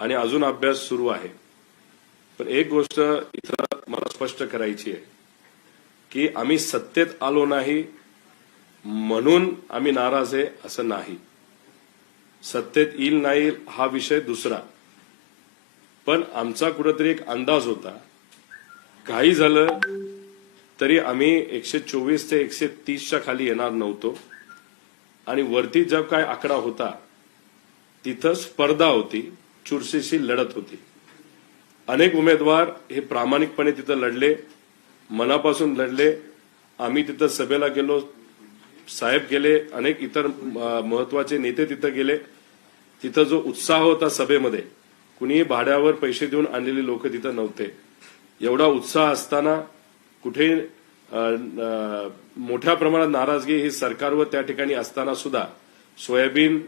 आणि अजून अभ्यास सुरू आहे. पण एक गोष्ट इथं मला स्पष्ट करायची आहे की आम्ही सत्तेत आलो नाही म्हणून आम्ही नाराज आहे असं नाही. सत्तेत येईल नाही हा विषय दुसरा, पण आमचा कुठेतरी एक अंदाज होता. काही झालं तरी आम्ही 124 ते 130च्या खाली येणार नव्हतो. आणि वरती जो काय आकडा होता तिथं स्पर्धा होती, चुरशीची लढत होती. अनेक उमेदवार हे प्रामाणिकपणे तिथं लढले, मनापासून लढले. आम्ही तिथं सभेला गेलो, साहेब गेले, अनेक इतर महत्वाचे नेते तिथं गेले. तिथं जो उत्साह होता सभेमध्ये, कुणीही भाड्यावर पैसे देऊन आणलेले लोक तिथं नव्हते. एवढा उत्साह असताना कुठे मोठ्या प्रमाणात नाराजगी ही सरकारवर त्या ठिकाणी असताना सुद्धा सोयाबीन,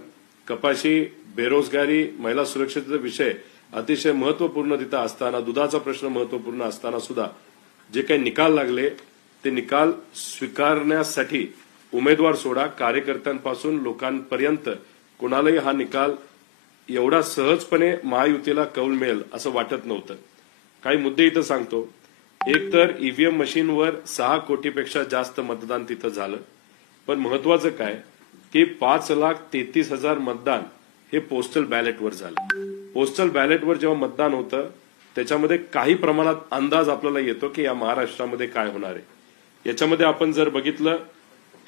कपाशी, बेरोजगारी, महिला सुरक्षेचा विषय अतिशय महत्वपूर्ण तिथं असताना, दुधाचा प्रश्न महत्वपूर्ण असताना सुद्धा जे काही निकाल लागले ते निकाल स्वीकारण्यासाठी उमेदवार सोडा, कार्यकर्त्यांपासून लोकांपर्यंत कोणालाही हा निकाल एवढा सहजपणे महायुतीला कौल मिळेल असं वाटत नव्हतं. काही मुद्दे इथं सांगतो. एक तर ईव्हीएम मशीनवर 6 कोटीपेक्षा जास्त मतदान तिथं झालं. पण महत्वाचं काय की 5,33,000 मतदान हे पोस्टल बॅलेटवर झालं. पोस्टल बॅलेटवर जेव्हा मतदान होतं त्याच्यामध्ये काही प्रमाणात अंदाज आपल्याला येतो की या महाराष्ट्रामध्ये काय होणार आहे. याच्यामध्ये आपण जर बघितलं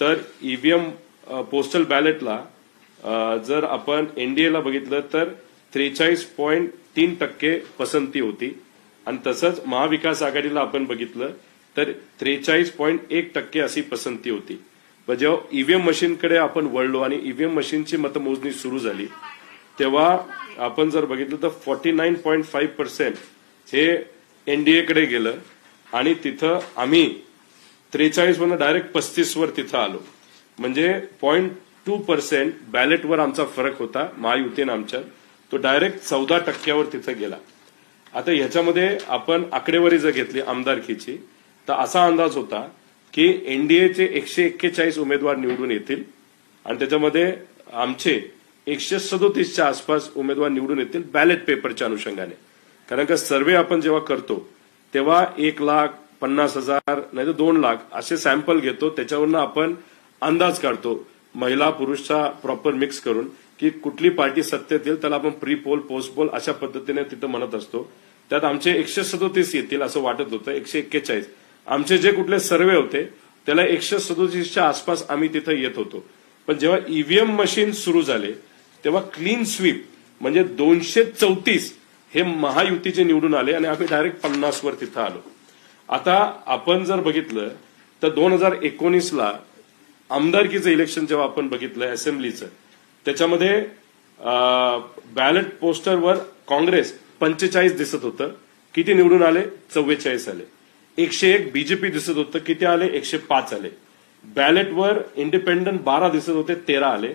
तर ईव्हीएम पोस्टल बॅलेटला जर आपण एनडीएला बघितलं तर 43.3% पसंती होती. आणि तसंच महाविकास आघाडीला आपण बघितलं तर 43.1% अशी पसंती होती. पण जेव्हा ईव्हीएम मशीनकडे आपण वळलो आणि ईव्हीएम मशीनची मतमोजणी सुरू झाली तेव्हा आपण जर बघितलं तर 49.5% हे एनडीएकडे गेलं आणि तिथं आम्ही 43 वरून डायरेक्ट 35 वर तिथं आलो. म्हणजे 0.2% बॅलेटवर आमचा फरक होता महायुतीने आमच्या, तो डायरेक्ट 14% तिथं गेला. आता ह्याच्यामध्ये आपण आकडेवारी जर घेतली आमदारकीची तर असा अंदाज होता की एनडीएचे 141 उमेदवार निवडून येतील आणि त्याच्यामध्ये आमचे 137च्या आसपास उमेदवार निवडून येतील बॅलेट पेपरच्या अनुषंगाने. कारण का सर्वे आपण जेव्हा करतो तेव्हा 1,50,000 नाही तर 2 लाख असे सॅम्पल घेतो, त्याच्यावरनं आपण अंदाज काढतो महिला पुरुषचा प्रॉपर मिक्स करून की कुठली पार्टी सत्तेत येईल त्याला आपण प्री पोल पोस्ट पोल अशा पद्धतीने तिथं म्हणत असतो. त्यात आमचे 137 येतील असं वाटत होतं, 141. आमचे जे कुठले सर्वे होते त्याला 137च्या आसपास आम्ही तिथं येत होतो. पण जेव्हा ईव्हीएम मशीन सुरू झाले तेव्हा क्लीन स्वीप म्हणजे 234 हे महायुतीचे निवडून आले आणि आम्ही डायरेक्ट 50 वर तिथं आलो. आता आपण जर बघितलं तर 2019ला आमदारकीचं इलेक्शन जेव्हा आपण बघितलं असेंब्लीचं, त्याच्यामध्ये बॅलेट पोस्टरवर काँग्रेस 45 दिसत होतं, किती निवडून आले? 44 आले. 101 बीजेपी दिसत होतं, किती आले? 105 आले. बॅलेटवर इंडिपेंडंट 12 दिसत होते, 13 आले.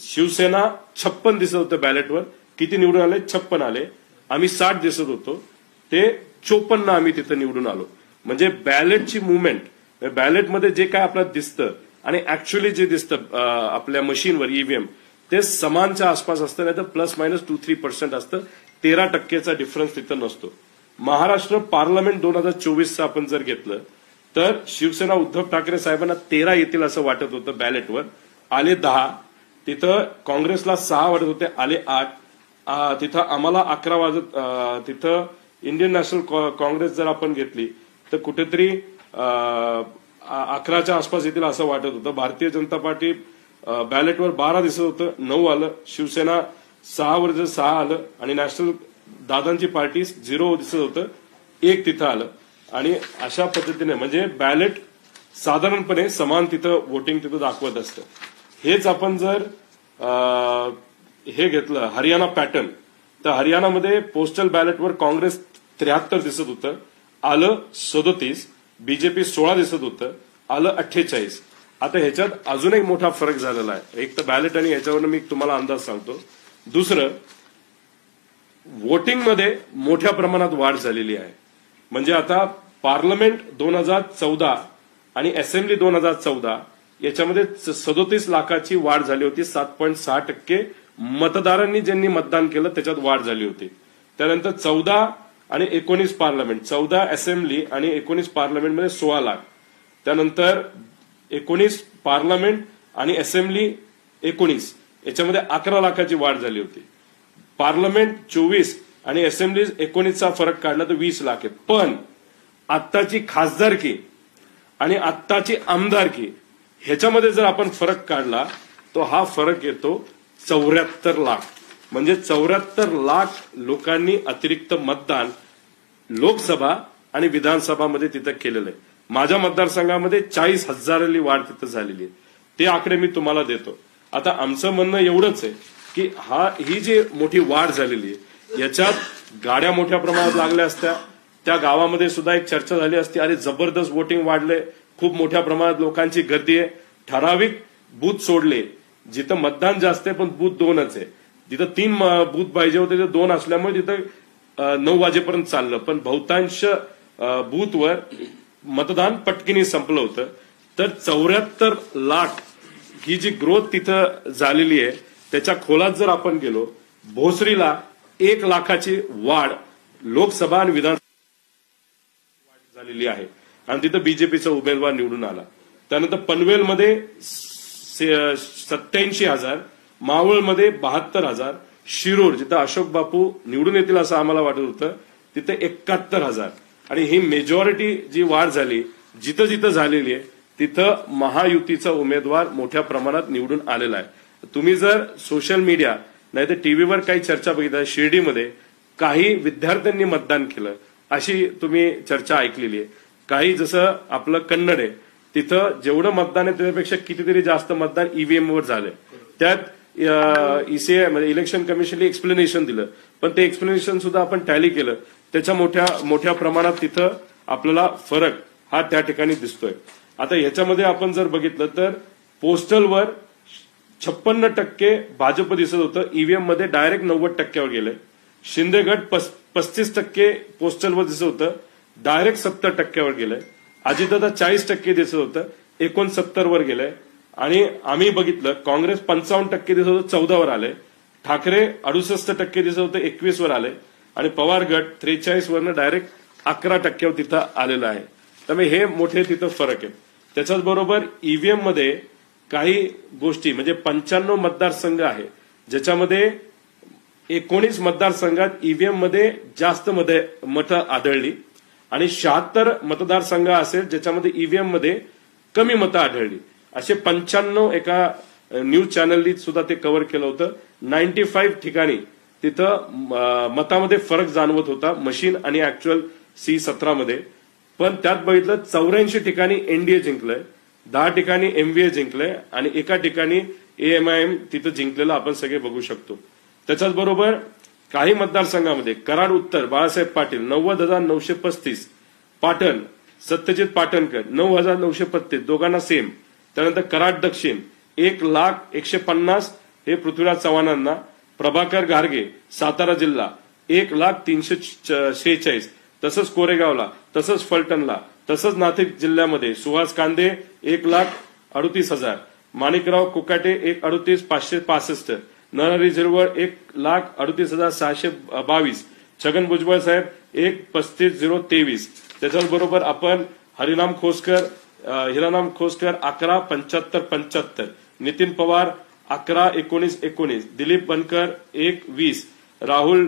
शिवसेना 56 दिसत होतं बॅलेटवर, किती निवडून आले? 56 आले. आम्ही 60 दिसत होतो, ते 54 आम्ही तिथं निवडून आलो. म्हणजे बॅलेटची मुवमेंट, बॅलेटमध्ये जे काय आपल्याला दिसतं आणि ऍक्च्युअली जे दिसतं आपल्या मशीनवर ईव्हीएम ते समानच्या आसपास असतं, नाही तर प्लस मायनस 2-3% असतं. 13%चा डिफरन्स तिथं नसतो. महाराष्ट्र पार्लमेंट 2024चं आपण जर घेतलं तर शिवसेना उद्धव ठाकरे साहेबांना 13 येतील असं वाटत होतं बॅलेटवर, आले 10. तिथं काँग्रेसला 6 वाटत होते, आले 8. तिथं आम्हाला 11 वाजत, तिथं इंडियन नॅशनल काँग्रेस जर आपण घेतली तर कुठेतरी 11च्या आसपास येतील असं वाटत होतं. भारतीय जनता पार्टी बॅलेटवर 12 दिसत होतं, 9 आलं. शिवसेना 6 वर 6 आलं आणि नॅशनल दादांची पार्टी 0 दिसत होतं, 1 तिथं आलं. आणि अशा पद्धतीने म्हणजे बॅलेट साधारणपणे समान तिथं वोटिंग तिथं दाखवत असतं. हेच आपण जर हे घेतलं हरियाणा पॅटर्न, तर हरियाणामध्ये पोस्टल बॅलेटवर काँग्रेस 73 दिसत होतं, आलं 37. बीजेपी 16 दिसत होतं, आलं 48. आता ह्याच्यात अजून एक मोठा फरक झालेला आहे. एक तर बॅलेट आणि ह्याच्यावरून मी तुम्हाला अंदाज सांगतो. दुसरं, वोटिंगमध्ये मोठ्या प्रमाणात वाढ झालेली आहे. म्हणजे आता पार्लमेंट 2014 आणि असेंब्ली 2014 याच्यामध्ये 37 लाखाची वाढ झाली होती. 7.6% मतदारांनी ज्यांनी मतदान केलं त्याच्यात वाढ झाली होती. त्यानंतर 14 आणि 19 पार्लमेंट, 14 असेंब्ली आणि 19 पार्लमेंटमध्ये 16 लाख. त्यानंतर 19 पार्लमेंट आणि असेंब्ली 19 याच्यामध्ये 11 लाखाची वाढ झाली होती. पार्लमेंट 24 आणि असेंब्ली 19चा फरक काढला तर 20 लाख आहे. पण आत्ताची खासदारकी आणि आत्ताची आमदारकी ह्याच्यामध्ये जर आपण फरक काढला तो हा फरक येतो 74 लाख. म्हणजे 74 लाख लोकांनी अतिरिक्त मतदान लोकसभा आणि विधानसभामध्ये तिथं केलेलं आहे. माझ्या मतदारसंघामध्ये 40,000ली वाढ तिथं झालेली आहे. ते आकडे मी तुम्हाला देतो. आता आमचं म्हणणं एवढंच आहे की ही जी मोठी वाढ झालेली आहे याच्यात गाड्या मोठ्या प्रमाणात लागल्या असत्या. त्या गावामध्ये सुद्धा एक चर्चा झाली असती, अरे जबरदस्त वोटिंग वाढले, खूप मोठ्या प्रमाणात लोकांची गर्दी आहे. ठराविक बूथ सोडले जिथं मतदान जास्त आहे पण बूथ 2च आहे. जिथं 3 बूथ पाहिजे होते तिथं 2 असल्यामुळे तिथं 9 वाजेपर्यंत चाललं. पण बहुतांश बूथवर मतदान पटकिनी संपलं होतं. तर 74 लाख ही जी ग्रोथ तिथं झालेली आहे त्याच्या खोलात जर आपण गेलो, भोसरीला 1 लाखाची वाढ लोकसभा आणि विधानसभा झालेली आहे आणि तिथं बीजेपीचा उमेदवार निवडून आला. त्यानंतर पनवेलमध्ये 87,000, मावळमध्ये 72,000, शिरूर जिथं अशोक बापू निवडून येतील असं आम्हाला वाटत होतं तिथे 71,000. आणि ही मेजॉरिटी जी वाढ झाली जिथं जिथं झालेली आहे तिथं महायुतीचा उमेदवार मोठ्या प्रमाणात निवडून आलेला आहे. तुम्ही जर सोशल मीडिया नाही तर टीव्हीवर काही चर्चा बघितल्या, शिर्डीमध्ये काही विद्यार्थ्यांनी मतदान केलं अशी तुम्ही चर्चा ऐकलेली आहे. काही जसं आपलं कन्नड आहे तिथं जेवढं मतदान आहे त्याच्यापेक्षा कितीतरी जास्त मतदान ईव्हीएम वर झालंय. त्यात ईसीआय म्हणजे इलेक्शन कमिशनने एक्सप्लेनेशन दिलं, पण ते एक्सप्लेनेशन सुद्धा आपण टॅली केलं. त्याच्या मोठ्या प्रमाणात तिथं आपल्याला फरक हा त्या ठिकाणी दिसतोय. आता ह्याच्यामध्ये आपण जर बघितलं तर पोस्टलवर 56% भाजप दिसत होतं, ईव्हीएम मध्ये डायरेक्ट 90%वर गेलंय. शिंदेगड 35% पोस्टलवर दिसत होतं, डायरेक्ट 70%वर गेलंय. अजितदादा 40% दिसत होतं, 69 वर गेलंय. आणि आम्ही बघितलं काँग्रेस 55% दिसत होतं, 14 वर आलंय. ठाकरे 68% दिसत होतं, 21 वर आलंय. आणि पवार गट 43 वरनं डायरेक्ट 11%वर तिथं आलेलं आहे. त्यामुळे हे मोठे तिथं फरक आहे. त्याच्याच बरोबर ईव्हीएम मध्ये काही गोष्टी म्हणजे 95 मतदारसंघ आहे ज्याच्यामध्ये 19 मतदारसंघात ईव्हीएम मध्ये जास्त मतं आढळली आणि 76 मतदारसंघ असेल ज्याच्यामध्ये ईव्हीएम मध्ये कमी मतं आढळली. असे 95 एका न्यूज चॅनलनी सुद्धा ते कव्हर केलं होतं. 95 ठिकाणी तिथं मतामध्ये फरक जाणवत होता मशीन आणि ऍक्च्युअल C17 मध्ये. पण त्यात बघितलं 84 ठिकाणी एनडीए जिंकलंय, 10 ठिकाणी एमव्हीए जिंकलंय आणि एका ठिकाणी AMIM तिथं जिंकलेलं आपण सगळे बघू शकतो. त्याच्याच बरोबर काही मतदारसंघामध्ये कराड उत्तर बाळासाहेब पाटील 90,935, पाटण सत्यजित पाटणकर 9,935, दोघांना सेम. त्यानंतर कराड दक्षिण 1,01,50 हे पृथ्वीराज चव्हाणांना, प्रभाकर घारगे सातारा जिल्हा 1,03,46, तसंच कोरेगावला, तसंच फलटणला, तसंच नाशिक जिल्ह्यामध्ये सुहास कांदे 1,38,000, माणिकराव कोकाटे 1,38,565, नरहरी झिरवळ 1,38,622, छगन भुजबळ साहेब 1,35,023. त्याच्याबरोबर आपण हिरानाम खोसकर 11,75,75, नितीन पवार 11,19,19, दिलीप बनकर 1,20, राहुल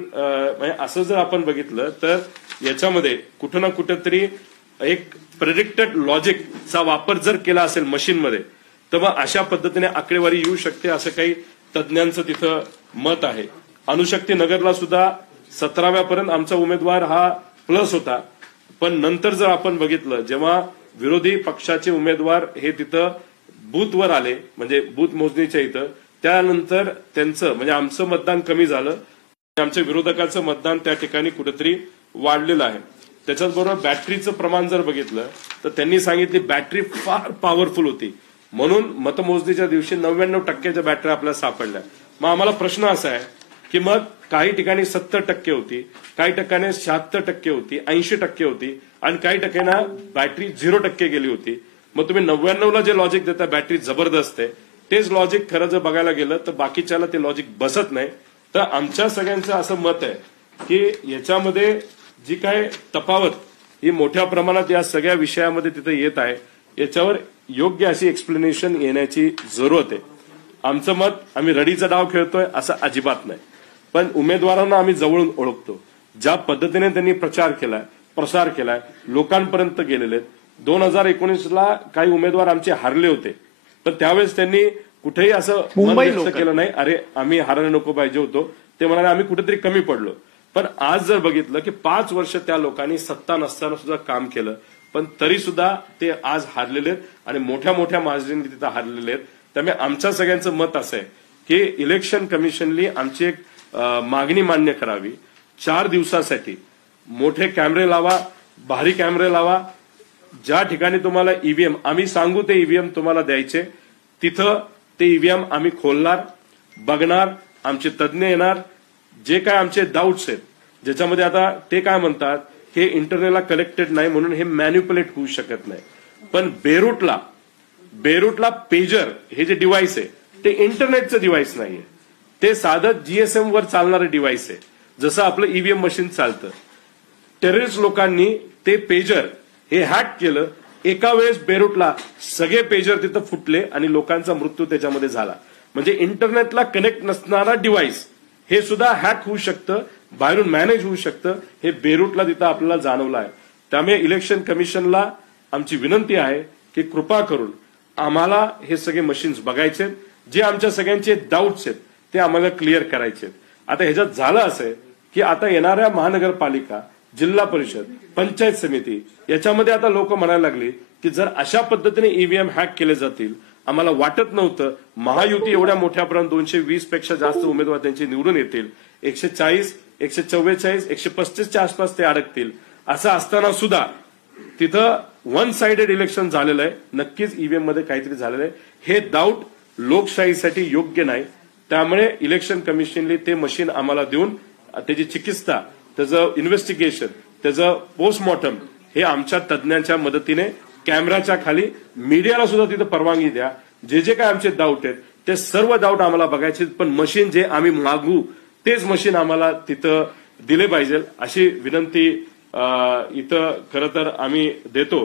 असं जर आपण बघितलं तर याच्यामध्ये कुठं ना कुठेतरी एक प्रेडिक्टेड लॉजिकचा वापर जर केला असेल मशीनमध्ये तर मग अशा पद्धतीने आकडेवारी येऊ शकते असं काही तज्ज्ञांचं तिथं मत आहे. अणुशक्ती नगरला सुद्धा 17व्यापर्यंत आमचा उमेदवार हा प्लस होता, पण नंतर जर आपण बघितलं जेव्हा विरोधी पक्षाचे उमेदवार हे तिथं बूथवर आले म्हणजे बूथ मोजणीच्या इथं, त्यानंतर त्यांचं म्हणजे आमचं मतदान कमी झालं, आमच्या विरोधकाचं मतदान त्या ठिकाणी कुठेतरी वाढलेलं आहे. त्याच्याचबरोबर बॅटरीचं प्रमाण जर बघितलं तर त्यांनी सांगितली बॅटरी फार पॉवरफुल होती म्हणून मतमोजणीच्या दिवशी 99% बॅटरी आपल्याला सापडल्या. मग आम्हाला प्रश्न असा आहे की मग काही ठिकाणी 70% होती, काही ठिकाणी 76% होती, 80% होती आणि काही ठिकाणी बॅटरी 0% गेली होती. मग तुम्ही 99ला जे लॉजिक देता बॅटरी जबरदस्त आहे, तेच लॉजिक खरं जर बघायला गेलं तर बाकीच्याला ते लॉजिक बसत नाही. तर आमच्या सगळ्यांचं असं मत आहे की याच्यामध्ये जी काय तफावत ही मोठ्या प्रमाणात या सगळ्या विषयामध्ये तिथे येत आहे, याच्यावर योग्य अशी एक्सप्लेनेशन येण्याची जरूरत आहे. आमचं मत, आम्ही रडीचा डाव खेळतोय असं अजिबात नाही, पण उमेदवारांना आम्ही जवळून ओळखतो. ज्या पद्धतीने त्यांनी प्रचार केलाय, प्रसार केलाय, लोकांपर्यंत गेलेले. 2019ला काही उमेदवार आमचे हारले होते, पण त्यावेळेस त्यांनी कुठेही असं मन व्यक्त केलं नाही अरे आम्ही हारायला नको पाहिजे होतो. ते म्हणाले आम्ही कुठेतरी कमी पडलो. पण आज जर बघितलं की 5 वर्ष त्या लोकांनी सत्ता नसताना सुद्धा काम केलं, पण तरी सुद्धा ते आज हारलेले आहेत आणि मोठ्या मोठ्या मार्जिनने तिथं हारलेले आहेत. त्यामुळे आमच्या सगळ्यांचं मत असं आहे की इलेक्शन कमिशननी आमची एक मागणी मान्य करावी. 4 दिवसासाठी मोठे कॅमेरे लावा, भारी कॅमेरे लावा. ज्या ठिकाणी तुम्हाला ईव्हीएम आम्ही सांगू ते ईव्हीएम तुम्हाला द्यायचे, तिथं ते ईव्हीएम आम्ही खोलणार, बघणार, आमचे तज्ज्ञ येणार. जे काय आमचे डाऊट्स आहेत, ज्याच्यामध्ये आता ते काय म्हणतात हे इंटरनेटला कनेक्टेड नाही म्हणून हे मॅन्युप्युलेट होऊ शकत नाही, पण बेरूटला पेजर हे जे डिव्हाइस आहे ते इंटरनेटचं डिव्हाइस नाहीये, ते साधं जीएसएम वर चालणारं डिव्हाइस आहे, जसं आपलं ईव्हीएम मशीन चालतं. टेररिस्ट लोकांनी ते पेजर हे हॅक केलं. एका वेळेस बेरूटला सगळे पेजर तिथं फुटले आणि लोकांचा मृत्यू त्याच्यामध्ये झाला. म्हणजे इंटरनेटला कनेक्ट नसणारा डिव्हाइस हे सुद्धा हॅक होऊ शकतं, बाहेरून मॅनेज होऊ शकतं. हे बेरूटला तिथं आपल्याला जाणवलं आहे. त्यामुळे इलेक्शन कमिशनला आमची विनंती आहे की कृपा करून आम्हाला हे सगळे मशीन्स बघायचे, जे आमच्या सगळ्यांचे डाऊट्स आहेत ते आम्हाला क्लिअर करायचे. आता ह्याच्यात झालं असं आहे की आता येणाऱ्या महानगरपालिका, जिल्हा परिषद, पंचायत समिती याच्यामध्ये आता लोक म्हणायला लागली की जर अशा पद्धतीने ईव्हीएम हॅक केले जातील, आम्हाला वाटत नव्हतं महायुती एवढ्या मोठ्या प्रमाणात 220 पेक्षा जास्त उमेदवार त्यांचे निवडून येतील, 140, 144, 135च्या आसपास ते अडकतील. असं असताना सुद्धा तिथं वन साइडेड इलेक्शन झालेलं आहे. नक्कीच ईव्हीएम मध्ये काहीतरी झालेलं आहे. हे डाऊट लोकशाहीसाठी योग्य नाही. त्यामुळे इलेक्शन कमिशनने ते मशीन आम्हाला देऊन त्याची चिकित्सा, त्याचं इन्व्हेस्टिगेशन, त्याचं पोस्टमॉर्टम हे आमच्या तज्ज्ञांच्या मदतीने कॅमेराच्या खाली मीडियाला सुद्धा तिथं परवानगी द्या. जे जे काय आमचे डाऊट आहेत ते सर्व डाऊट आम्हाला बघायचे, पण मशीन जे आम्ही मागू तेच मशीन आम्हाला तिथं दिले पाहिजे अशी विनंती इथं खरं तर आम्ही देतो.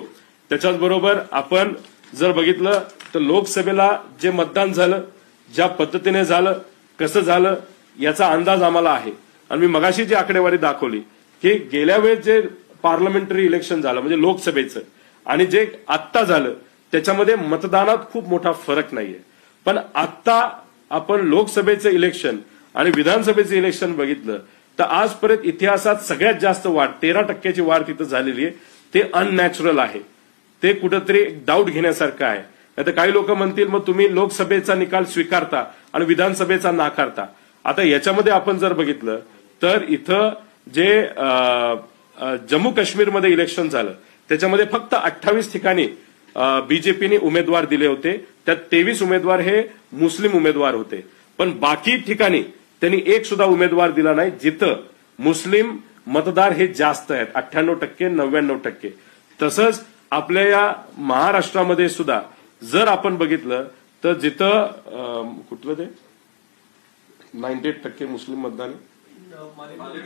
त्याच्याच बरोबर आपण जर बघितलं तर लोकसभेला जे मतदान झालं, ज्या पद्धतीने झालं, कसं झालं याचा अंदाज आम्हाला आहे. आणि मी मगाशी जी आकडेवारी दाखवली की गेल्या वेळेस जे पार्लमेंटरी इलेक्शन झालं म्हणजे लोकसभेचं आणि जे आत्ता झालं त्याच्यामध्ये मतदानात खूप मोठा फरक नाहीये. पण आत्ता आपण लोकसभेचं इलेक्शन आणि विधानसभेचं इलेक्शन बघितलं तर आजपर्यंत इतिहासात सगळ्यात जास्त वाढ 13% वाढ तिथं झालेली आहे. ते अननॅचरल आहे. ते कुठंतरी डाऊट घेण्यासारखं आहे. नाही तर काही लोक म्हणतील मग तुम्ही लोकसभेचा निकाल स्वीकारता आणि विधानसभेचा नाकारता. आता याच्यामध्ये आपण जर बघितलं तर इथं जे जम्मू काश्मीरमध्ये इलेक्शन झालं त्याच्यामध्ये फक्त 28 ठिकाणी बीजेपीने उमेदवार दिले होते. त्यात 23 उमेदवार हे मुस्लिम उमेदवार होते. पण बाकी ठिकाणी त्यांनी एक सुद्धा उमेदवार दिला नाही जिथं मुस्लिम मतदार हे जास्त आहेत, 98%, 99%. तसंच आपल्या या महाराष्ट्रामध्ये सुद्धा जर आपण बघितलं तर जिथं कुठलं ते 98% मुस्लिम मतदार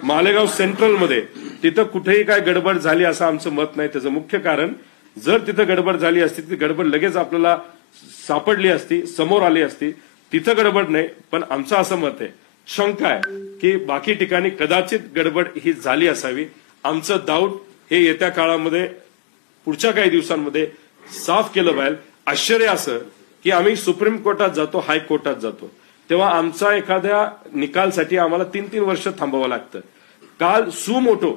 मालेगाव सेंट्रलमध्ये तिथं कुठेही काय गडबड झाली असं आमचं मत नाही. त्याचं मुख्य कारण जर तिथं गडबड झाली असती ती गडबड लगेच आपल्याला सापडली असती, समोर आली असती. तिथं गडबड नाही. पण आमचं असं मत आहे, शंका आहे की बाकी ठिकाणी कदाचित गडबड ही झाली असावी. आमचं डाऊट हे येत्या काळामध्ये पुढच्या काही दिवसांमध्ये साफ केलं पाहिजे. आश्चर्य असं की आम्ही सुप्रीम कोर्टात जातो, हायकोर्टात जातो, तेव्हा आमचा एखाद्या निकालसाठी आम्हाला 3-3 वर्ष थांबावं लागतं. काल सुमोटो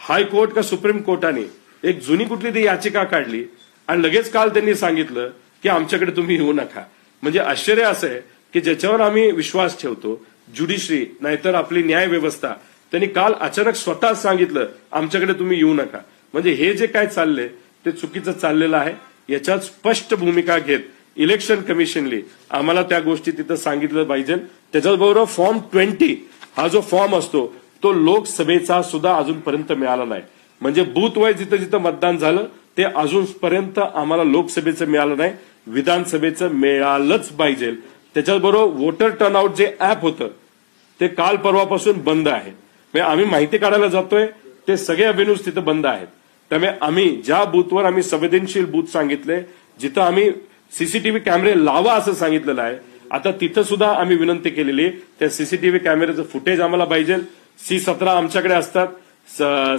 हायकोर्ट का सुप्रीम कोर्टाने एक जुनी कुठली ती याचिका काढली आणि लगेच काल त्यांनी सांगितलं की आमच्याकडे तुम्ही येऊ नका. म्हणजे आश्चर्य असं आहे की ज्याच्यावर आम्ही विश्वास ठेवतो, ज्युडिशरी नाहीतर आपली न्याय व्यवस्था, त्यांनी काल अचानक स्वतः सांगितलं आमच्याकडे तुम्ही येऊ नका. म्हणजे हे जे काय चाललंय ते चुकीचं चाललेलं आहे. याच्यात स्पष्ट भूमिका घेत इलेक्शन कमिशनने आम्हाला त्या गोष्टी तिथं सांगितलं पाहिजे. त्याच्याबरोबर फॉर्म 20 हा जो फॉर्म असतो तो लोकसभेचा सुद्धा अजूनपर्यंत मिळाला नाही. म्हणजे बूथ वाईज जिथं जिथं मतदान झालं ते अजूनपर्यंत आम्हाला लोकसभेचं मिळालं नाही. विधानसभेचं मिळालंच पाहिजे. त्याच्याबरोबर वोटर टर्नआउट जे ऍप होतं ते काल परवापासून बंद आहे. म्हणजे आम्ही माहिती काढायला जातोय ते सगळे अव्हेन्यूज तिथं बंद आहेत. त्यामुळे आम्ही ज्या बूथवर आम्ही संवेदनशील बूथ सांगितले, जिथं आम्ही सीसीटीव्ही कॅमेरे लावा असं सांगितलेलं आहे, आता तिथं सुद्धा आम्ही विनंती केलेली आहे त्या सीसीटीव्ही कॅमेऱ्याचं फुटेज आम्हाला पाहिजे. C17 आमच्याकडे असतात.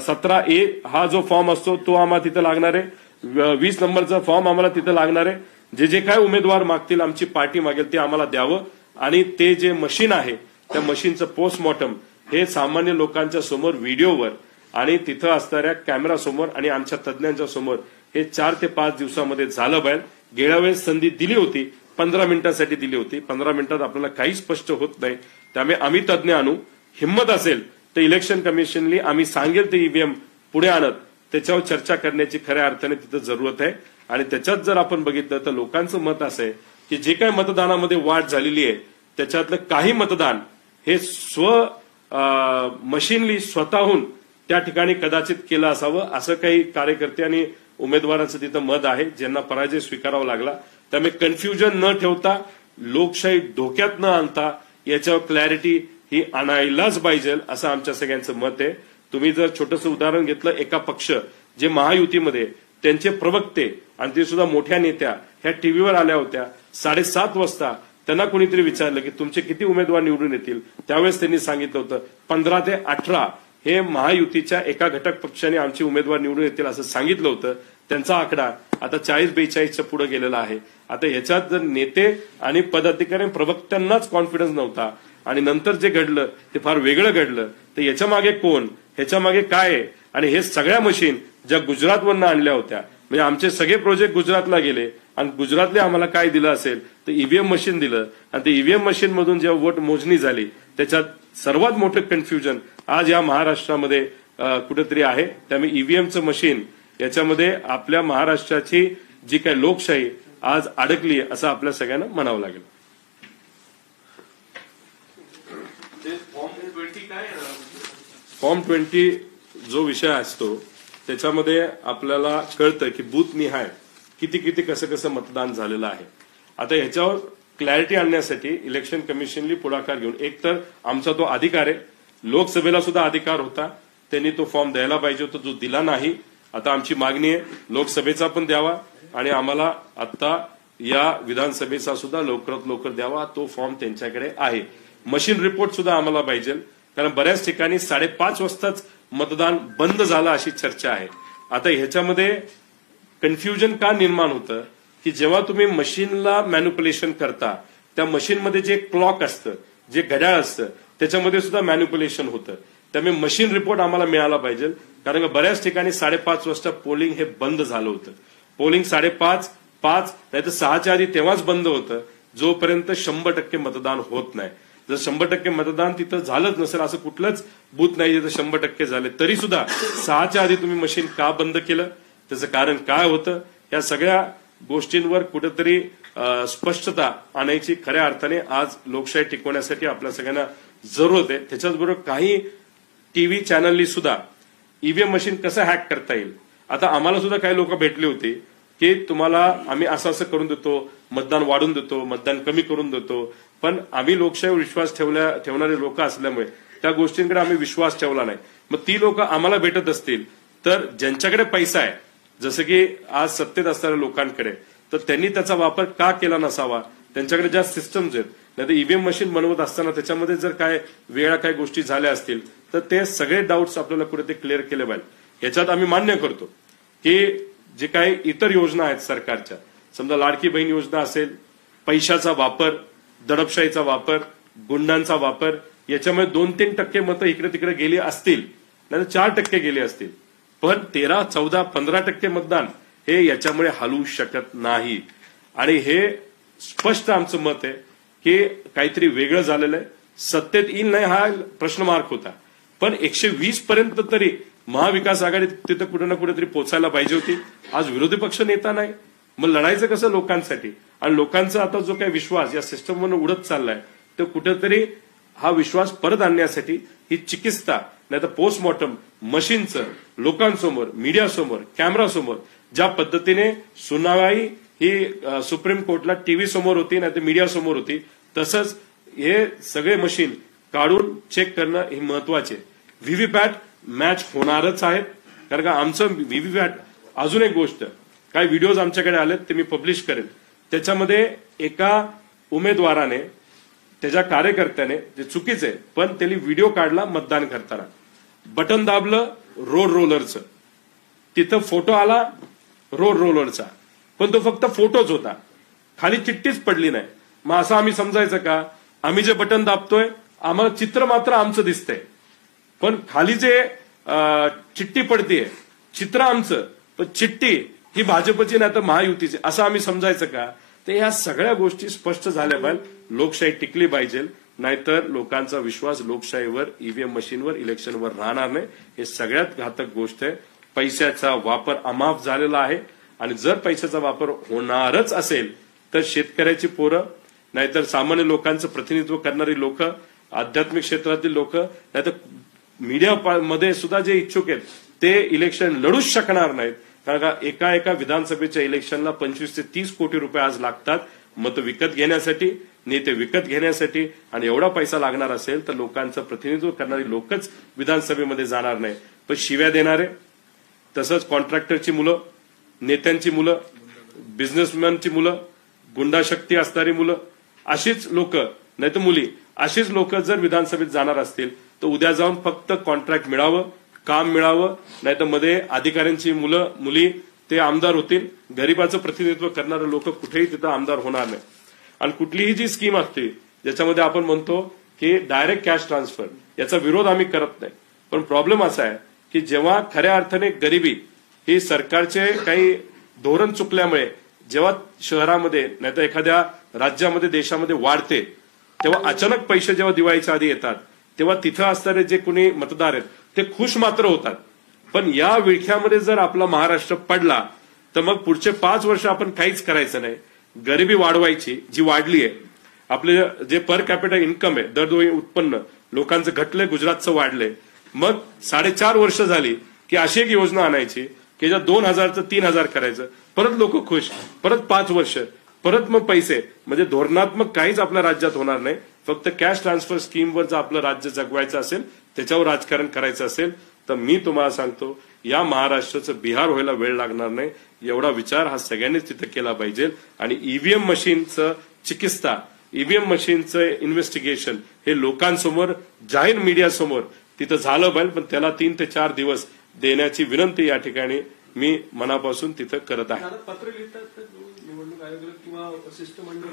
17A हा जो फॉर्म असतो तो आम्हाला तिथं लागणार आहे. 20 नंबरचा फॉर्म आम्हाला तिथं लागणार आहे. जे जे काय उमेदवार मागतील, आमची पार्टी मागेल ते आम्हाला द्यावं. आणि ते जे मशीन आहे त्या मशीनचं पोस्टमॉर्टम हे सामान्य लोकांच्या समोर व्हिडिओवर आणि तिथं असणाऱ्या कॅमेरा समोर आणि आमच्या तज्ज्ञांच्या समोर हे 4 ते 5 दिवसामध्ये झालं पाहिजे. गेल्या वेळेस संधी दिली होती, 15 मिनिटांसाठी दिली होती. 15 मिनिटात आपल्याला काही स्पष्ट होत नाही. त्यामुळे आम्ही तज्ज्ञ आणू. हिंमत असेल तर इलेक्शन कमिशनली आम्ही सांगेल ते ईव्हीएम पुढे आणत त्याच्यावर चर्चा करण्याची खऱ्या अर्थाने तिथं जरूरत आहे. आणि त्याच्यात जर आपण बघितलं तर लोकांचं मत असं आहे की जे काही मतदानामध्ये वाढ झालेली आहे त्याच्यातलं काही मतदान हे मशीनली स्वतःहून त्या ठिकाणी कदाचित केलं असावं असं काही कार्यकर्ते आणि उमेदवारांचं तिथं मत आहे, ज्यांना पराजय स्वीकारावा लागला. त्यामुळे कन्फ्युजन न ठेवता, लोकशाही धोक्यात न आणता याच्यावर क्लॅरिटी ही आणायलाच पाहिजे असं आमच्या सगळ्यांचं मत आहे. तुम्ही जर छोटंसं उदाहरण घेतलं, एका पक्ष जे महायुतीमध्ये त्यांचे प्रवक्ते आणि ते सुद्धा मोठ्या नेत्या ह्या टीव्हीवर आल्या होत्या 7:30 वाजता. त्यांना कोणीतरी विचारलं की तुमचे किती उमेदवार निवडून येतील, त्यावेळेस त्यांनी सांगितलं होतं 15 ते 18 हे महायुतीच्या एका घटक पक्षाने आमचे उमेदवार निवडून येतील असं सांगितलं होतं. त्यांचा आकडा आता 40-42च्या पुढे गेलेला आहे. आता याच्यात जर नेते आणि पदाधिकारी प्रवक्त्यांनाच कॉन्फिडन्स नव्हता आणि नंतर जे घडलं ते फार वेगळं घडलं, तर याच्या मागे कोण, ह्याच्या मागे काय आहे? आणि हे सगळ्या मशीन ज्या गुजरातवरनं आणल्या होत्या, म्हणजे आमचे सगळे प्रोजेक्ट गुजरातला गेले आणि गुजरातले आम्हाला काय दिलं असेल तर ईव्हीएम मशीन दिलं. आणि ते ईव्हीएम मशीन मधून जेव्हा वोट मोजणी झाली त्याच्यात सर्वात मोठं कन्फ्युजन आज या महाराष्ट्रामध्ये कुठेतरी आहे. त्यामुळे ईव्हीएमचं मशीन याच्यामध्ये आपल्या महाराष्ट्राची जी काही लोकशाही आज अडकली असं आपल्या सगळ्यांना म्हणावं लागेल. फॉर्म 20 जो विषय असतो त्याच्यामध्ये आपल्याला कळतं की बूथ निहाय किती किती कसं कसं मतदान झालेलं आहे. आता ह्याच्यावर क्लॅरिटी आणण्यासाठी इलेक्शन कमिशननी पुढाकार घेऊन, एक तर आमचा तो अधिकार आहे, लोकसभेला सुद्धा अधिकार होता, त्यांनी तो फॉर्म द्यायला पाहिजे होता, जो दिला नाही. आता आमची मागणी आहे लोकसभेचा पण द्यावा आणि आम्हाला आता या विधानसभेचा सुद्धा लवकरात लवकर द्यावा. तो फॉर्म त्यांच्याकडे आहे. मशीन रिपोर्ट सुद्धा आम्हाला पाहिजे, कारण बऱ्याच ठिकाणी 5:30 वाजताच मतदान बंद झालं अशी चर्चा आहे. आता ह्याच्यामध्ये कन्फ्युजन का निर्माण होतं की जेव्हा तुम्ही मशीनला मॅन्युप्युलेशन करता त्या मशीनमध्ये जे क्लॉक असतं, जे घड्याळ असतं, त्याच्यामध्ये सुद्धा मॅन्युप्युलेशन होतं. त्यामुळे मशीन रिपोर्ट आम्हाला मिळाला पाहिजे, कारण बऱ्याच ठिकाणी 5:30 वाजता पोलिंग हे बंद झालं होतं. पोलिंग 5:30, 5 नाही तर 6च्या आधी तेव्हाच बंद होतं जोपर्यंत 100% मतदान होत नाही. जर 100% मतदान तिथं झालंच नसेल, असं कुठलंच बूथ नाही जिथं 100% झाले, तरी सुद्धा 6च्या आधी तुम्ही मशीन का बंद केलं, त्याचं कारण काय होतं, या सगळ्या गोष्टींवर कुठेतरी स्पष्टता आणायची खऱ्या अर्थाने आज लोकशाही टिकवण्यासाठी आपल्या सगळ्यांना जरूरत आहे. त्याच्याचबरोबर काही टीव्ही चॅनलनी सुद्धा ईव्हीएम मशीन कसं हॅक करता येईल. आता आम्हाला सुद्धा काही लोक भेटले होते की तुम्हाला आम्ही असं असं करून देतो, मतदान वाढून देतो, मतदान कमी करून देतो, पण आम्ही लोकशाहीवर विश्वास ठेवणारे लोक असल्यामुळे त्या गोष्टींकडे आम्ही विश्वास ठेवला नाही. मग ती लोक आम्हाला भेटत असतील तर ज्यांच्याकडे पैसा आहे, जसं की आज सत्तेत असणाऱ्या लोकांकडे, तर त्यांनी त्याचा वापर का केला नसावा. त्यांच्याकडे ज्या सिस्टम्स आहेत, नाही तर ईव्हीएम मशीन बनवत असताना त्याच्यामध्ये जर काय वेगळ्या काही गोष्टी झाल्या असतील तर ते सगळे डाऊट्स आपल्याला कुठे ते क्लिअर केले पाहिजे. ह्याच्यात आम्ही मान्य करतो की जे काही इतर योजना आहेत सरकारच्या, समजा लाडकी बहीण योजना असेल, पैशाचा वापर, दडपशाहीचा वापर, गुंडांचा वापर, याच्यामुळे 2-3% मतं इकडे तिकडे गेली असतील, नाही तर 4% गेली असतील, पण 13, 14, 15% मतदान हे याच्यामुळे हलवू शकत नाही. आणि हे स्पष्ट आमचं मत आहे की काहीतरी वेगळं झालेलं आहे. सत्तेत येईल नाही हा प्रश्न मार्क होता, पण 120 पर्यंत तरी महाविकास आघाडी तिथं कुठे ना कुठेतरी पोचायला पाहिजे होती. आज विरोधी पक्ष नेता नाही, मग लढायचं कसं लोकांसाठी. आणि लोकांचा आता जो काही विश्वास या सिस्टमवरून उडत चाललाय, तर कुठेतरी हा विश्वास परत आणण्यासाठी ही चिकित्सा नाही तर पोस्टमॉर्टम मशीनचं लोकांसमोर, मीडियासमोर, कॅमेरासमोर ज्या पद्धतीने सुनावणी ही सुप्रीम कोर्टला टीव्ही समोर होती, नाही तर मीडिया समोर होती. तसंच हे सगळे मशीन काढून चेक करणं हे महत्वाचे. व्हीव्हीपॅट मॅच होणारच आहेत, कारण का आमचं व्हीव्हीपॅट. अजून एक गोष्ट, काही व्हिडिओज आमच्याकडे आलेत ते मी पब्लिश करेन. त्याच्यामध्ये एका उमेदवाराने त्याच्या कार्यकर्त्याने, जे चुकीचे पण त्यांनी व्हिडिओ काढला मतदान करताना, बटन दाबलं रोड रोलरचं, तिथं फोटो आला रोड रोलरचा, पण तो फक्त फोटोच होता, खाली चिठ्ठीच पडली नाही. मग असं आम्ही समजायचं का आम्ही जे बटन दाबतोय आम्हाला चित्र मात्र आमचं दिसतंय, पण खाली जे चिठ्ठी पडतीये चित्र आमचं, पण चिठ्ठी ही भाजपची नाही तर महायुतीची, असं आम्ही समजायचं का? तर ह्या सगळ्या गोष्टी स्पष्ट झाल्या पाहिजे. लोकशाही टिकली पाहिजे, नाहीतर लोकांचा विश्वास लोकशाहीवर, ईव्हीएम मशीनवर, इलेक्शनवर राहणार नाही. हे सगळ्यात घातक गोष्ट आहे. पैशाचा वापर अमाप झालेला आहे, आणि जर पैशाचा वापर होणारच असेल तर शेतकऱ्याची पोरं, नाहीतर सामान्य लोकांचं प्रतिनिधित्व करणारी लोक, आध्यात्मिक क्षेत्रातील लोक, नाहीतर मीडिया मध्ये सुद्धा जे इच्छुक आहेत ते इलेक्शन लढूच शकणार नाहीत. कारण का एका विधानसभेच्या इलेक्शनला 25 ते 30 कोटी रुपये आज लागतात मत विकत घेण्यासाठी, नेते विकत घेण्यासाठी. आणि एवढा पैसा लागणार असेल तर लोकांचं प्रतिनिधित्व करणारी लोकच विधानसभेमध्ये जाणार नाही, पण शिव्या देणारे, तसंच कॉन्ट्रॅक्टरची मुलं, नेत्यांची मुलं, बिझनेसमॅनची मुलं, गुंडाशक्ती असणारी मुलं, अशीच लोक, नाही तर मुली, अशीच लोक जर विधानसभेत जाणार असतील तर उद्या जाऊन फक्त कॉन्ट्रॅक्ट मिळावं, काम मिळावं, नाही तर मध्ये अधिकाऱ्यांची मुलं मुली ते आमदार होतील. गरिबाचं प्रतिनिधित्व करणारे लोक कुठेही तिथं आमदार होणार नाही. आणि कुठलीही जी स्कीम असते ज्याच्यामध्ये आपण म्हणतो की डायरेक्ट कॅश ट्रान्सफर, याचा विरोध आम्ही करत नाही, पण प्रॉब्लेम असा आहे की जेव्हा खऱ्या अर्थाने गरिबी ही सरकारचे काही धोरण चुकल्यामुळे जेव्हा शहरामध्ये नाही तर एखाद्या राज्यामध्ये देशामध्ये वाढते, तेव्हा अचानक पैसे जेव्हा दिवाळीच्या आधी येतात तेव्हा तिथं असणारे जे कोणी मतदार आहेत ते खुश मात्र होतात. पण या विळख्यामध्ये जर आपला महाराष्ट्र पडला तर मग पुढचे 5 वर्ष आपण काहीच करायचं नाही. गरिबी वाढवायची जी वाढली आहे, आपले जे पर कॅपिटल इन्कम आहे, दरडोई उत्पन्न लोकांचं घटलंय, गुजरातचं वाढलंय. मग 4.5 वर्ष झाली की अशी एक योजना आणायची की ज्या 2,000चं 3,000 करायचं, परत लोक खुश, परत 5 वर्ष, परत मग पैसे. म्हणजे धोरणात्मक काहीच आपल्या राज्यात होणार नाही. फक्त कॅश ट्रान्सफर स्कीमवर जर आपलं राज्य जगवायचं असेल, त्याच्यावर राजकारण करायचं असेल, तर मी तुम्हाला सांगतो या महाराष्ट्राचं बिहार व्हायला वेळ लागणार नाही. एवढा विचार हा सगळ्यांनीच तिथे केला पाहिजे. आणि ईव्हीएम मशीनचं चिकित्सा, ईव्हीएम मशीनचं इन्व्हेस्टिगेशन हे लोकांसमोर, जाहीर मीडियासमोर तिथं झालं पाहिजे, पण त्याला 3 ते 4 दिवस देण्याची विनंती या ठिकाणी मी मनापासून तिथं करत आहे. पत्र लिहितात निवडणूक आयोगाला किंवा शिष्टमंडळ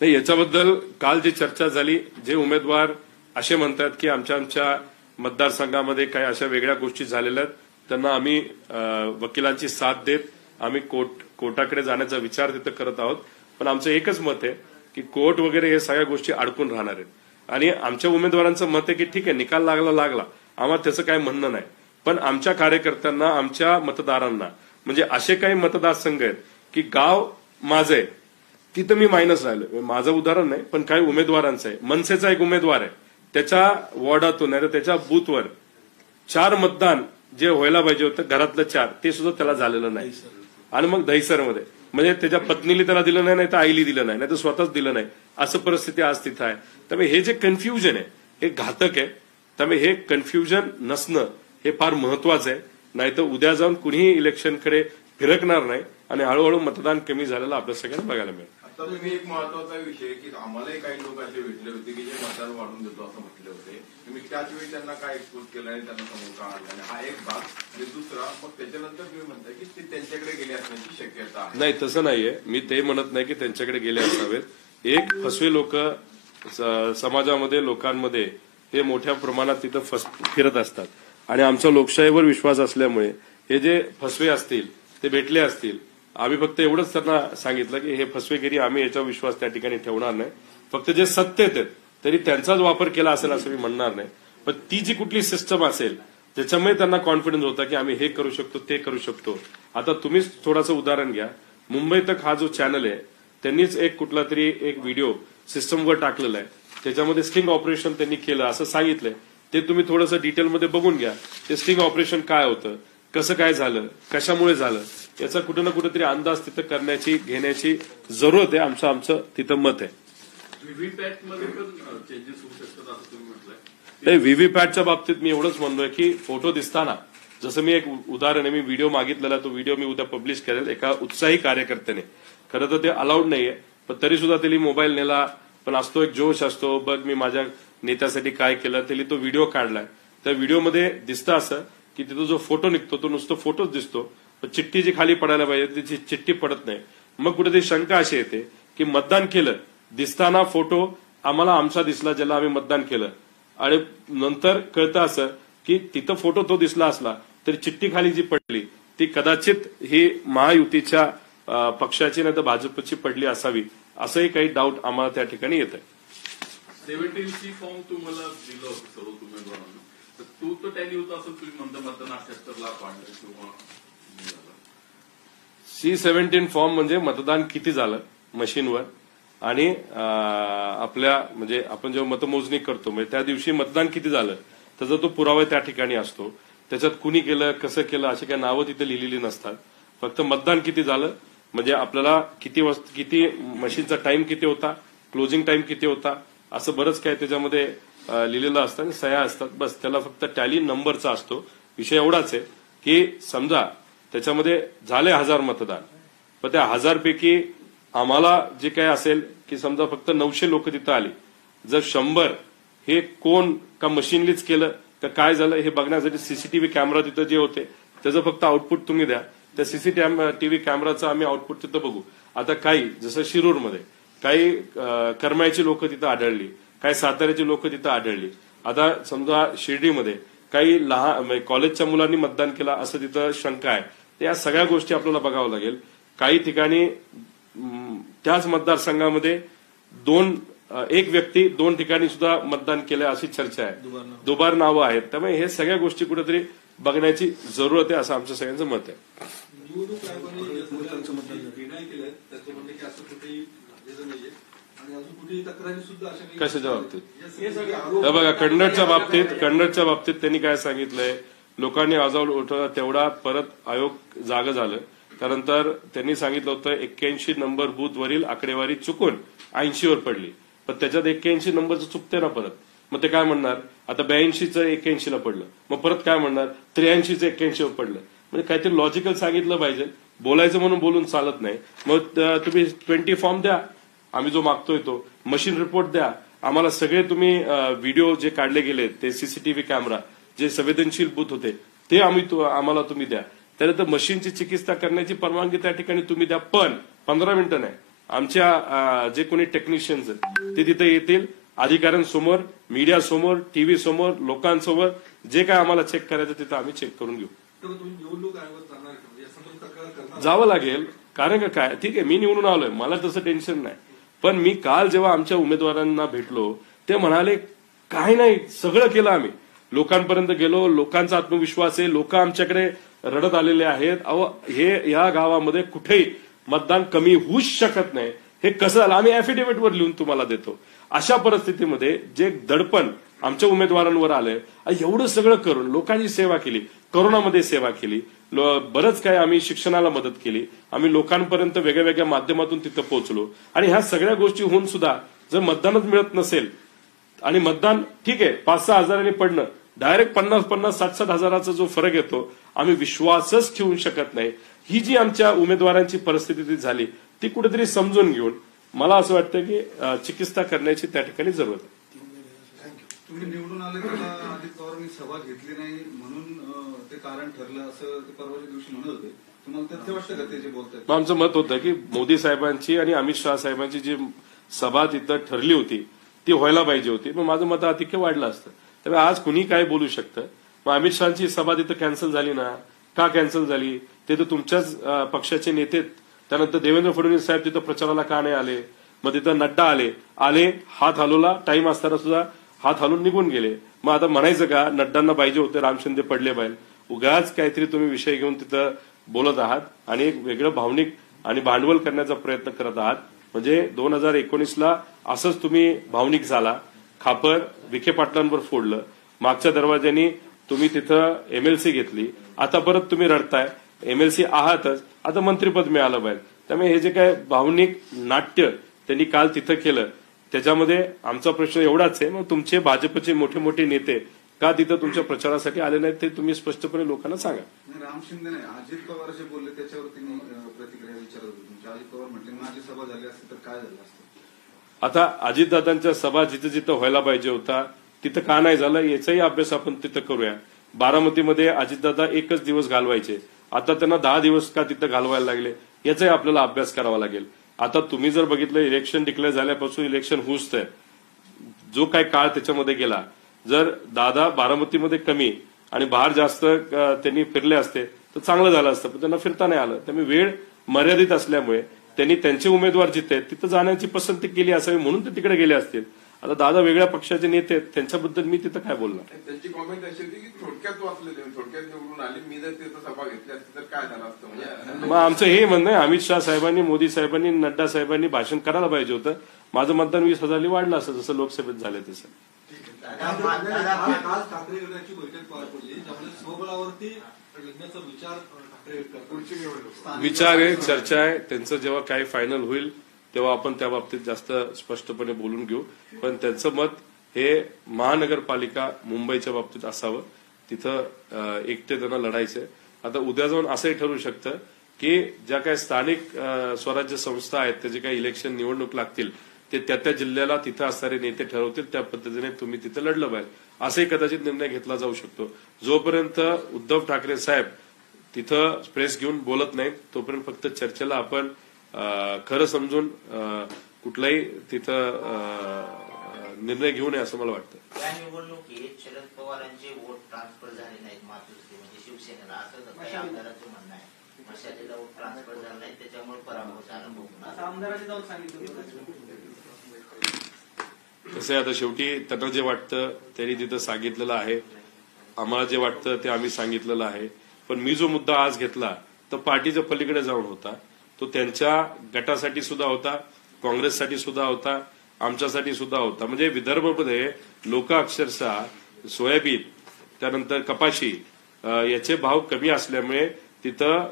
नाही, याच्याबद्दल काल जी चर्चा झाली, जे उमेदवार असे म्हणतात की आमच्या मतदारसंघामध्ये काही अशा वेगळ्या गोष्टी झालेल्या आहेत, त्यांना आम्ही वकिलांची साथ देत आम्ही कोर्टाकडे जाण्याचा विचार तिथं करत आहोत. पण आमचं एकच मत आहे की कोर्ट वगैरे हे सगळ्या गोष्टी अडकून राहणार आहेत. आणि आमच्या उमेदवारांचं मत आहे की ठीक आहे, निकाल लागला, आम्हाला त्याचं काही म्हणणं नाही, पण आमच्या कार्यकर्त्यांना, आमच्या मतदारांना, म्हणजे असे काही मतदारसंघ आहेत की गाव माझं आहे तिथं मी मायनस राहिलो. माझं उदाहरण नाही, पण काही उमेदवारांचं आहे. मनसेचा एक उमेदवार आहे, त्याच्या वॉर्डातून नाही तर त्याच्या बूथवर 4 मतदान जे व्हायला पाहिजे होतं, घरातलं 4 ते सुद्धा त्याला झालेलं नाही. आणि मग दहिसरमध्ये म्हणजे त्याच्या पत्नीला त्याला दिलं नाही, नाही तर आईली दिलं नाही, नाही तर स्वतःच दिलं नाही, असं परिस्थिती आज तिथं आहे. त्यामुळे हे जे कन्फ्युजन आहे हे घातक आहे. त्यामुळे हे कन्फ्युजन नसणं हे फार महत्वाचं आहे. नाही तर उद्या जाऊन कुणीही इलेक्शनकडे फिरकणार नाही आणि हळूहळू मतदान कमी झालेलं आपल्या सगळ्यांना बघायला मिळेल. आता तुम्ही एक महत्वाचा विषय की आम्हालाही काही लोक असे भेटले होते की जे मतदान वाढून देतो असं म्हटले होते. तुम्ही त्याच वेळी त्यांना काय एक्सपोज केलं आणि त्यांना समोर का आणलं, हा एक भाग. आणि दुसरा मग त्याच्यानंतर तुम्ही म्हणताय की ते त्यांच्याकडे गेले असण्याची शक्यता आहे. नाही, तसं नाहीये. मी ते म्हणत नाही की त्यांच्याकडे गेले असावेत. एक फसवे लोक समाजामध्ये, लोकांमध्ये हे मोठ्या प्रमाणात तिथं फिरत असतात. आणि आमचा लोकशाहीवर विश्वास असल्यामुळे हे जे फसवे असतील ते भेटले असतील. आम्ही फक्त एवढंच त्यांना सांगितलं की हे फसवेगिरी, आम्ही याचा विश्वास त्या ठिकाणी ठेवणार नाही. फक्त जे सत्तेत आहेत तरी त्यांचाच वापर केला असेल असं मी म्हणणार नाही. पण ती जी कुठली सिस्टम असेल त्याच्यामुळे त्यांना कॉन्फिडन्स होता की आम्ही हे करू शकतो, ते करू शकतो. आता तुम्हीच थोडंसं उदाहरण घ्या. मुंबई तक हा जो चॅनल आहे त्यांनीच एक कुठला तरी एक व्हिडिओ सिस्टमवर टाकलेला आहे, त्याच्यामध्ये स्टिंग ऑपरेशन त्यांनी केलं असं सांगितलंय. ते तुम्ही थोडंसं डिटेलमध्ये बघून घ्या. ते स्टिंग ऑपरेशन काय होतं, कसं काय झालं, कशामुळे झालं, याचा कुठं ना कुठेतरी अंदाज तिथं करण्याची घेण्याची जरूरत आहे. आमचं तिथं मत आहे. व्हीव्हीपॅट मध्ये पण चेंजेस होऊ शकतात असं तुम्ही म्हटलंय. नाही, व्हीव्हीपॅटच्या बाबतीत मी एवढंच म्हणतोय की फोटो दिसताना, जसं मी एक उदाहरण आहे, मी व्हिडिओ मागितलेला, तो व्हिडिओ मी उद्या पब्लिश करेल एका उत्साही कार्यकर्त्याने. खरं तर ते अलाउड नाहीये, पण तरी सुद्धा त्यांनी मोबाईल नेला, पण असतो एक जोश असतो, बघ मी माझ्या नेत्यासाठी काय केलं, त्यांनी तो व्हिडिओ काढलाय. त्या व्हिडिओमध्ये दिसतं असं की तिथं जो फोटो निघतो तो नुसतं फोटोच दिसतो, पण चिठ्ठी जी खाली पडायला पाहिजे त्याची चिठ्ठी पडत नाही. मग कुठेतरी शंका अशी येते की मतदान केलं, दिसताना फोटो आम्हाला आमचा दिसला ज्याला आम्ही मतदान केलं, आणि नंतर कळतं असं की तिथं फोटो तो दिसला असला तरी चिठ्ठी खाली जी पडली ती कदाचित ही महायुतीच्या पक्षाची नाही तर भाजपची पडली असावी, असंही काही डाऊट आम्हाला त्या ठिकाणी येत आहे. 17C फॉर्म तुम्हाला दिलं होतं सर्व उमेदवारांना, तर तो टॅली होता असं तुम्ही म्हणता मतदान 78 लाख वाढलं किंवा C-17 फॉर्म म्हणजे मतदान किती झालं मशीनवर, आणि आपल्या म्हणजे आपण जेव्हा मतमोजणी करतो म्हणजे त्या दिवशी मतदान किती झालं त्याचा तो पुरावा त्या ठिकाणी असतो. त्याच्यात कुणी केलं, कसं केलं अशी काही नावं तिथे लिहिलेली नसतात. फक्त मतदान किती झालं म्हणजे आपल्याला किती मशीनचा टाइम किती होता, क्लोजिंग टाइम किती होता, असं बरंच काय त्याच्यामध्ये लिहिलेलं असतं आणि सह्या असतात. बस त्याला फक्त टॅली नंबरचा असतो. विषय एवढाच आहे की समजा त्याच्यामध्ये झाले 1000 मतदान, पण त्या 1000 पैकी आम्हाला जे काय असेल की समजा फक्त 900 लोक तिथं आली, जर 100 हे कोण का मशीनलीच केलं का काय झालं हे बघण्यासाठी सीसीटीव्ही कॅमेरा तिथं जे होते त्याचं फक्त आउटपुट तुम्ही द्या. त्या सीसीटीव्ही कॅमेराचं आम्ही आउटपुट तिथं बघू. आता काही जसं शिरूरमध्ये काही करमाळ्याची लोक तिथं आढळली, काही साताऱ्याची लोक तिथं आढळली. आता समजा शिर्डीमध्ये काही लहान कॉलेजच्या मुलांनी मतदान केलं असं तिथं शंका आहे. तर या सगळ्या गोष्टी आपल्याला बघावं लागेल. काही ठिकाणी त्याच मतदारसंघामध्ये एक व्यक्ती 2 ठिकाणी सुद्धा मतदान केलं अशी चर्चा आहे, दुबार नावं आहेत. त्यामुळे हे सगळ्या गोष्टी कुठेतरी बघण्याची जरूरत आहे असं आमचं सगळ्यांचं मत आहे. निवडणूक आयोगाने निर्णय केले त्याचं म्हणणं की असं कुठेही झालेलं नाहीये आणि अजून कुठेही तक्रारी सुद्धा अशा कशाच्या बाबतीत बघा, कन्नडच्या बाबतीत त्यांनी काय सांगितलंय, लोकांनी आवाज उठवला तेवढा परत आयोग जागं झालं. त्यानंतर त्यांनी सांगितलं होतं 81 नंबर बूथ वरील आकडेवारी चुकून 80 वर पडली, पण त्याच्यात 81 नंबरचं चुकते ना परत. मग ते काय म्हणणार, आता 82चं 81 ला पडलं, मग परत काय म्हणणार 83चं 81 वर पडलं. म्हणजे काहीतरी लॉजिकल सांगितलं पाहिजे. बोलायचं म्हणून बोलून चालत नाही. मग तुम्ही 20 फॉर्म द्या, आम्ही जो मागतोय तो मशीन रिपोर्ट द्या आम्हाला. सगळे तुम्ही व्हिडिओ जे काढले गेले ते सीसीटीव्ही कॅमेरा जे संवेदनशील बूथ होते ते आम्हाला तुम्ही द्या. त्यानंतर मशीनची चिकित्सा करण्याची परवानगी त्या ठिकाणी तुम्ही द्या, पण 15 मिनिटं नाही. आमच्या जे कोणी टेक्निशियन्स आहेत ते तिथे येतील, अधिकाऱ्यांसमोर, मीडियासमोर, टीव्ही समोर, लोकांसमोर जे काय आम्हाला चेक करायचं तिथं आम्ही चेक करून घेऊ. निवडणूक आयोगात जावं लागेल. कारण काय, ठीक आहे मी निवडून आलोय, मला तसं टेन्शन नाही. पण मी काल जेव्हा आमच्या उमेदवारांना भेटलो ते म्हणाले काय नाही सगळं केलं आम्ही, लोकांपर्यंत गेलो, लोकांचा आत्मविश्वास आहे, लोक आमच्याकडे रडत आलेले आहेत. हे या गावामध्ये कुठेही मतदान कमी होऊच शकत नाही. हे कसं झालं आम्ही ऍफिडेव्हिटवर लिहून तुम्हाला देतो. अशा परिस्थितीमध्ये जे दडपण आमच्या उमेदवारांवर आलंय, एवढं सगळं करून लोकांची सेवा केली, कोरोनामध्ये सेवा केली, बरंच काय आम्ही शिक्षणाला मदत केली, आम्ही लोकांपर्यंत वेगळ्या वेगळ्या माध्यमातून तिथं पोहोचलो. आणि ह्या सगळ्या गोष्टी होऊन सुद्धा जर मतदानच मिळत नसेल आणि मतदान ठीक आहे 5-6 हजारांनी पडणं, डायरेक्ट 50-50, 60-60 हजाराचा जो फरक येतो, आम्ही विश्वासच ठेवू शकत नाही. ही जी आमच्या उमेदवारांची परिस्थिती झाली ती कुठेतरी समजून घेऊन मला असं वाटतं की चिकित्सा करण्याची त्या ठिकाणी जरूरत आहे. तुम्ही निवडून आले तर अजित पवारांनी सभा घेतली नाही म्हणून ते कारण ठरलं असं ते परवाच्या दिवशी म्हणत होते. तुम्हाला तथ्य वाटतं का ते जे बोलतात? आमचं मत होतं की मोदी साहेबांची आणि अमित शहा साहेबांची जी सभा तिथं ठरली होती ती व्हायला पाहिजे होती. मग माझं मत अधिक्य वाढलं असतं. त्यामुळे आज कुणी काय बोलू शकतं. मग अमित शहाची सभा तिथं कॅन्सल झाली ना, का कॅन्सल झाली, ते तर तुमच्याच पक्षाचे नेते. त्यानंतर देवेंद्र फडणवीस साहेब तिथं प्रचाराला का नाही आले, मग तिथं नड्डा आले हात हलवला, टाइम असताना सुद्धा हात हलवून निघून गेले. मग आता म्हणायचं का नड्डांना पाहिजे होते, राम शिंदे पडले पाहिजे. उगाच काहीतरी तुम्ही विषय घेऊन तिथं बोलत आहात आणि एक वेगळं भावनिक आणि भांडवल करण्याचा प्रयत्न करत आहात. म्हणजे 2019ला असंच तुम्ही भावनिक झाला, खापर विखे पाटलांवर फोडलं, मागच्या दरवाज्यानी तुम्ही तिथं MLC घेतली, आता परत तुम्ही रडताय. MLC आहातच, आता मंत्रीपद मिळालं पाहिजे. त्यामुळे हे जे काय भावनिक नाट्य त्यांनी काल तिथं केलं त्याच्यामध्ये आमचा प्रश्न एवढाच आहे, मग तुमचे भाजपचे मोठे मोठे नेते का तिथं तुमच्या प्रचारासाठी आले नाहीत ते तुम्ही स्पष्टपणे लोकांना सांगा. राम शिंदे नाही, अजित पवार जे बोलले त्याच्यावरती मी प्रतिक्रिया विचारत होतो तुमच्या. अजित पवार म्हटले माझी सभा झाली असती तर काय झालं असतं. आता अजितदादांच्या सभा जिथं जिथं व्हायला पाहिजे होता तिथं का नाही झालं याचाही अभ्यास आपण तिथं करूया. बारामतीमध्ये अजितदादा एकच दिवस घालवायचे, आता त्यांना 10 दिवस का तिथं घालवायला लागले याचाही आपल्याला अभ्यास करावा लागेल. आता तुम्ही जर बघितलं इलेक्शन डिक्लेअर झाल्यापासून इलेक्शन हुसतंय, जो काय काळ त्याच्यामध्ये गेला, जर दादा बारामतीमध्ये कमी आणि बाहेर जास्त त्यांनी फिरले असते तर चांगलं झालं असतं, पण त्यांना फिरता नाही आलं. त्यामुळे वेळ मर्यादित असल्यामुळे त्यांनी त्यांचे उमेदवार जिथे तिथं जाण्याची पसंती केली असावी म्हणून ते तिकडे गेले असतील. आता दादा वेगळ्या पक्षाचे नेते आहेत, त्यांच्याबद्दल मी तिथं काय बोलणार. त्यांची कॉमेंट अशी होती की थोडक्यात वाचले थोडक्यात निवडून आले, मी जर तिथं सभा घेतली असती तर काय झालं असतं. म्हणजे मग आमचं हे म्हणणं आहे अमित शहा साहेबांनी, मोदी साहेबांनी, नड्डा साहेबांनी भाषण करायला पाहिजे होतं. माझं मतदान 20,000 वाढलं असं जसं लोकसभेत झालं तसं. आज ठाकरे गटाची बैठक पार पडली त्यामुळे स्वबळावरती लढण्याचा विचार ठाकरे करतात. विचार आहे, चर्चा आहे, त्यांचं जेव्हा काही फायनल होईल तेव्हा आपण त्या बाबतीत जास्त स्पष्टपणे बोलून घेऊ. पण त्यांचं मत हे महानगरपालिका मुंबईच्या बाबतीत असावं, तिथं एकटे त्यांना लढायचंय. आता उद्या जाऊन असंही ठरू शकतं की ज्या काही स्थानिक स्वराज्य संस्था आहेत त्याचे काही इलेक्शन निवडणूक लागतील ते त्या जिल्ह्याला तिथं असणारे नेते ठरवतील, त्या पद्धतीने तुम्ही तिथे लढलं पाहिजे असाही कदाचित निर्णय घेतला जाऊ शकतो. जोपर्यंत उद्धव ठाकरे साहेब तिथं प्रेस घेऊन बोलत नाहीत तोपर्यंत फक्त चर्चेला आपण खरं समजून कुठलाही तिथं निर्णय घेऊ नये असं मला वाटतं. या निवडणुकीत शरद पवारांचे वोट ट्रान्सफर झाले नाहीत मातृश्री म्हणजे शिवसेनेला, असं काही आमदारांचं म्हणणं आहे. मशालीला वोट ट्रान्सफर झाला नाही त्याच्यामुळे पराभवाचा अनुभव आमदारांनी जाऊन सांगितलं. कसं आहे आता शेवटी त्यांना जे वाटतं त्यांनी तिथं सांगितलेलं आहे, आम्हाला जे वाटतं ते आम्ही सांगितलेलं आहे. पण मी जो मुद्दा आज घेतला तो पार्टीच्या पलीकडे जाऊन होता, तो त्यांच्या गटासाठी सुद्धा होता, काँग्रेससाठी सुद्धा होता, आमच्यासाठी सुद्धा होता. म्हणजे विदर्भमध्ये लोक अक्षरशः सोयाबीन त्यानंतर कपाशी याचे भाव कमी असल्यामुळे तिथं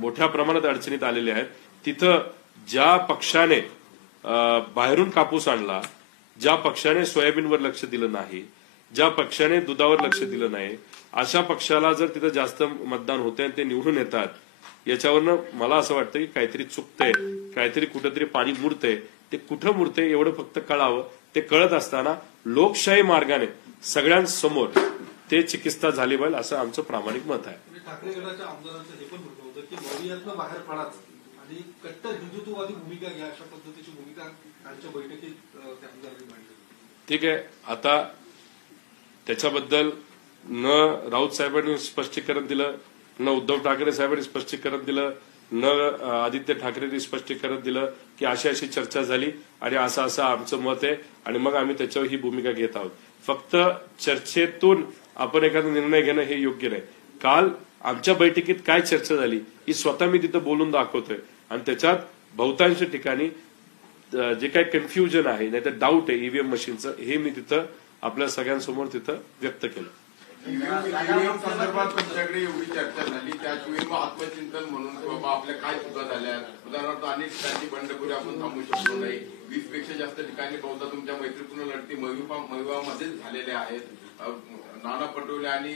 मोठ्या प्रमाणात अडचणीत आलेले आहेत. तिथं ज्या पक्षाने बाहेरून कापूस आणला, ज्या पक्षाने सोयाबीनवर लक्ष दिलं नाही, ज्या पक्षाने दुधावर लक्ष दिलं नाही, अशा पक्षाला जर तिथं जास्त मतदान होते आणि ते निवडून येतात, याच्यावरनं मला असं वाटतं की काहीतरी चुकतंय, काहीतरी कुठंतरी पाणी मुरतंय. ते कुठं मुरतंय एवढं फक्त कळावं. ते कळत असताना लोकशाही मार्गाने सगळ्यांसमोर ते चिकित्सा झाली पाहिजे असं आमचं प्रामाणिक मत आहे. ठाकरे गटाच्या आमदारांचं हे पण म्हणणं होतं की मौर्यातनं बाहेर पडाच आणि कट्टर हिंदुत्ववादी भूमिका घ्या, अशा पद्धतीची भूमिका आजच्या बैठकीत त्या आमदारांनी मांडली. ठीक आहे, आता त्याच्याबद्दल न राऊत साहेबांनी स्पष्टीकरण दिलं, न उद्धव ठाकरे साहेबांनी स्पष्टीकरण दिलं, न आदित्य ठाकरेंनी स्पष्टीकरण दिलं की अशी अशी चर्चा झाली आणि असं असं आमचं मत आहे आणि मग आम्ही त्याच्यावर ही भूमिका घेत आहोत. फक्त चर्चेतून आपण एखादा निर्णय घेणं हे योग्य नाही. काल आमच्या बैठकीत काय चर्चा झाली ही स्वतः मी तिथं बोलून दाखवतोय आणि त्याच्यात बहुतांश ठिकाणी जे काही कन्फ्युजन आहे नाही तर डाऊट आहे ईव्हीएम मशीनचं हे मी तिथं आपल्या सगळ्यांसमोर तिथं व्यक्त केलं. ईव्हीएम संदर्भात तुमच्याकडे एवढी चर्चा झाली, त्याचवेळी मग आत्मचिंतन म्हणून बाबा आपल्या काय चुका झाल्या, उदाहरणार्थ अनेक ठिकाणी बंडखोरी आपण थांबू शकलो नाही. 20 पेक्षा जास्त ठिकाणी बहुधा तुमच्या मैत्रीपूर्ण लढती महिवामध्येच झालेल्या आहेत. नाना पटोले आणि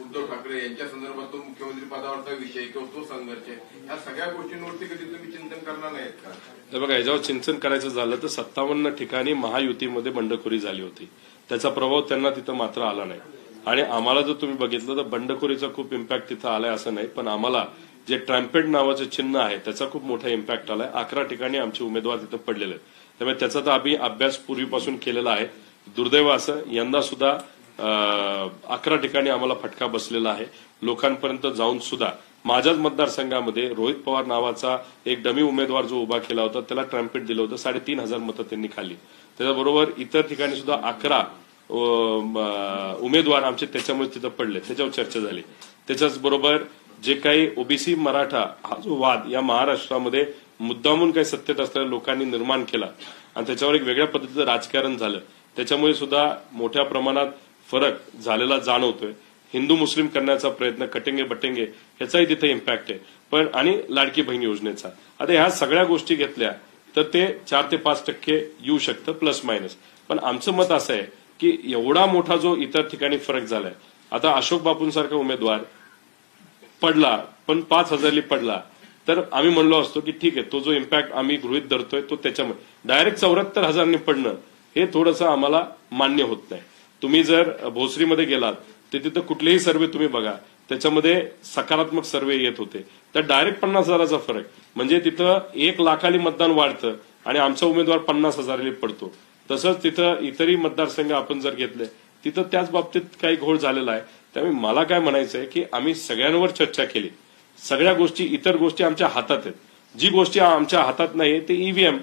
उद्धव ठाकरे यांच्या संदर्भात तो मुख्यमंत्री पदावरचा विषय किंवा तो संघर्ष, या सगळ्या गोष्टींवरती कधी तुम्ही चिंतन करणार नाहीत का? तर बघा, याच्यावर चिंतन करायचं झालं तर 57 ठिकाणी महायुतीमध्ये बंडखोरी झाली होती, त्याचा प्रभाव त्यांना तिथं मात्र आला नाही. आणि आम्हाला जर तुम्ही बघितलं तर बंडखोरीचा खूप इम्पॅक्ट तिथं आलाय असं नाही, पण आम्हाला जे ट्रम्पेट नावाचं चिन्ह आहे त्याचा खूप मोठा इम्पॅक्ट आलाय. 11 ठिकाणी आमचे उमेदवार तिथं पडलेले आहेत. त्यामुळे त्याचा तर आम्ही अभ्यास पूर्वीपासून केलेला आहे. दुर्दैव असं यंदा सुद्धा 11 ठिकाणी आम्हाला फटका बसलेला आहे. लोकांपर्यंत जाऊन सुद्धा माझ्याच मतदारसंघामध्ये रोहित पवार नावाचा एक डमी उमेदवार जो उभा केला होता त्याला ट्रम्पेट दिलं होतं, 3,500 मतं त्यांनी खाल्ली. त्याच्याबरोबर इतर ठिकाणी सुद्धा 11 उमेदवार आमचे त्याच्यामुळे तिथं पडले, त्याच्यावर चर्चा झाली. त्याच्याच बरोबर जे काही ओबीसी मराठा हा जो वाद या महाराष्ट्रामध्ये मुद्दामून काही सत्तेत असलेल्या लोकांनी निर्माण केला आणि त्याच्यावर एक वेगळ्या पद्धतीचं राजकारण झालं, त्याच्यामुळे सुद्धा मोठ्या प्रमाणात फरक झालेला जाणवतोय. हिंदू मुस्लिम करण्याचा प्रयत्न कटेंगे बटेंगे ह्याचाही तिथे इम्पॅक्ट आहे. पण आणि लाडकी बहीण योजनेचा आता ह्या सगळ्या गोष्टी घेतल्या तर ते 4 ते 5% येऊ शकतं प्लस मायनस. पण आमचं मत असं आहे की एवढा मोठा जो इतर ठिकाणी फरक झालाय, आता अशोक बापूंसारखा उमेदवार पडला पण 5,000 पडला तर आम्ही म्हणलो असतो की ठीक आहे, तो जो इम्पॅक्ट आम्ही गृहीत धरतोय तो त्याच्यामध्ये डायरेक्ट 74,000 पडणं हे थोडंसं आम्हाला मान्य होत नाही. तुम्ही जर भोसरीमध्ये गेलात तर तिथं कुठलेही सर्वे तुम्ही बघा, त्याच्यामध्ये सकारात्मक सर्वे येत होते. तर डायरेक्ट 50,000चा फरक म्हणजे तिथं 1 लाखाली मतदान वाढतं आणि आमचा उमेदवार 50,000 पडतो. तसंच तिथं इतरही मतदारसंघ आपण जर घेतले तिथं त्याच बाबतीत काही घोळ झालेला आहे. त्यामुळे मला काय म्हणायचं आहे की आम्ही सगळ्यांवर चर्चा केली. सगळ्या गोष्टी इतर गोष्टी आमच्या हातात आहेत. जी गोष्टी आमच्या हातात नाही ते ईव्हीएम.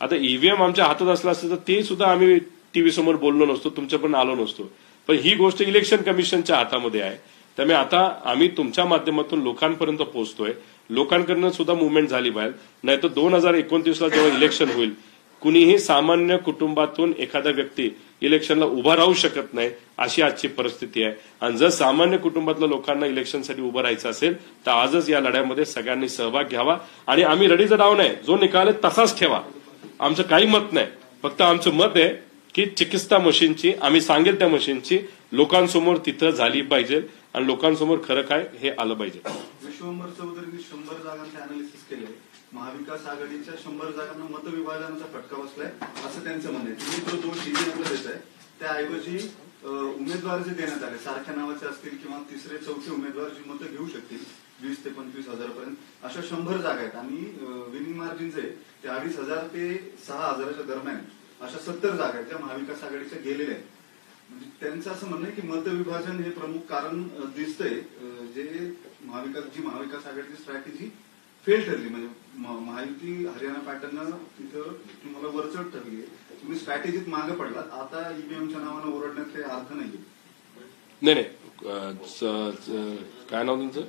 आता ईव्हीएम आमच्या हातात असलं असतं तर ते सुद्धा आम्ही टीव्ही समोर बोललो नसतो, तुमच्या पण आलो नसतो. पण ही गोष्ट इलेक्शन कमिशनच्या हातामध्ये आहे. त्यामुळे आता आम्ही तुमच्या माध्यमातून लोकांपर्यंत पोहोचतोय. लोकांकडनं सुद्धा मुवमेंट झाली बाहेर. नाही तर 2029ला जेव्हा इलेक्शन होईल कुणीही सामान्य कुटुंबातून एखादा व्यक्ती इलेक्शनला उभा राहू शकत नाही अशी आजची परिस्थिती आहे. आणि जर सामान्य कुटुंबातल्या लोकांना इलेक्शनसाठी उभं राहायचं असेल तर आजच या लढ्यामध्ये सगळ्यांनी सहभाग घ्यावा. आणि आम्ही रेडीचं डाव नाही, जो निकाल आहे तसाच ठेवा. आमचं काही मत नाही, फक्त आमचं मत आहे की चिकित्सा मशीनची आम्ही सांगेल त्या मशीनची लोकांसमोर तिथं झाली पाहिजे आणि लोकांसमोर खरं काय हे आलं पाहिजे. विश्वंभर चौधरींनी 100 जागांचे अनालिसिस केले. महाविकास आघाडीच्या 100 जागांना मतविभाजनाचा फटका बसलाय असं त्यांचं म्हणणं आहे. तुम्ही तो दोष ईव्हीएमला देत आहे, त्याऐवजी उमेदवार जे देण्यात आले सारख्या नावाचे असतील किंवा तिसरे चौथे उमेदवार जी मतं घेऊ शकतील 20 ते 25,000 पर्यंत अशा 100 जागा आहेत. आणि विनिंग मार्जिन जे ते 2,500 ते 6,000च्या दरम्यान अशा 70 जागा आहेत त्या महाविकास आघाडीच्या गेलेल्या आहेत. म्हणजे त्यांचं असं म्हणणं आहे की मतविभाजन हे प्रमुख कारण दिसतंय. जी महाविकास आघाडीची स्ट्रॅटेजी फेल ठरली. म्हणजे महायुती हरियाणा पॅटर्न तिथं तुम्हाला वरचढ ठरली. तुम्ही स्ट्रॅटेजीत मागे पडलात. आता ईव्हीएमच्या नावानं ओरडण्यात काही अर्थ नाहीये. नाही काय नाव तुमचं?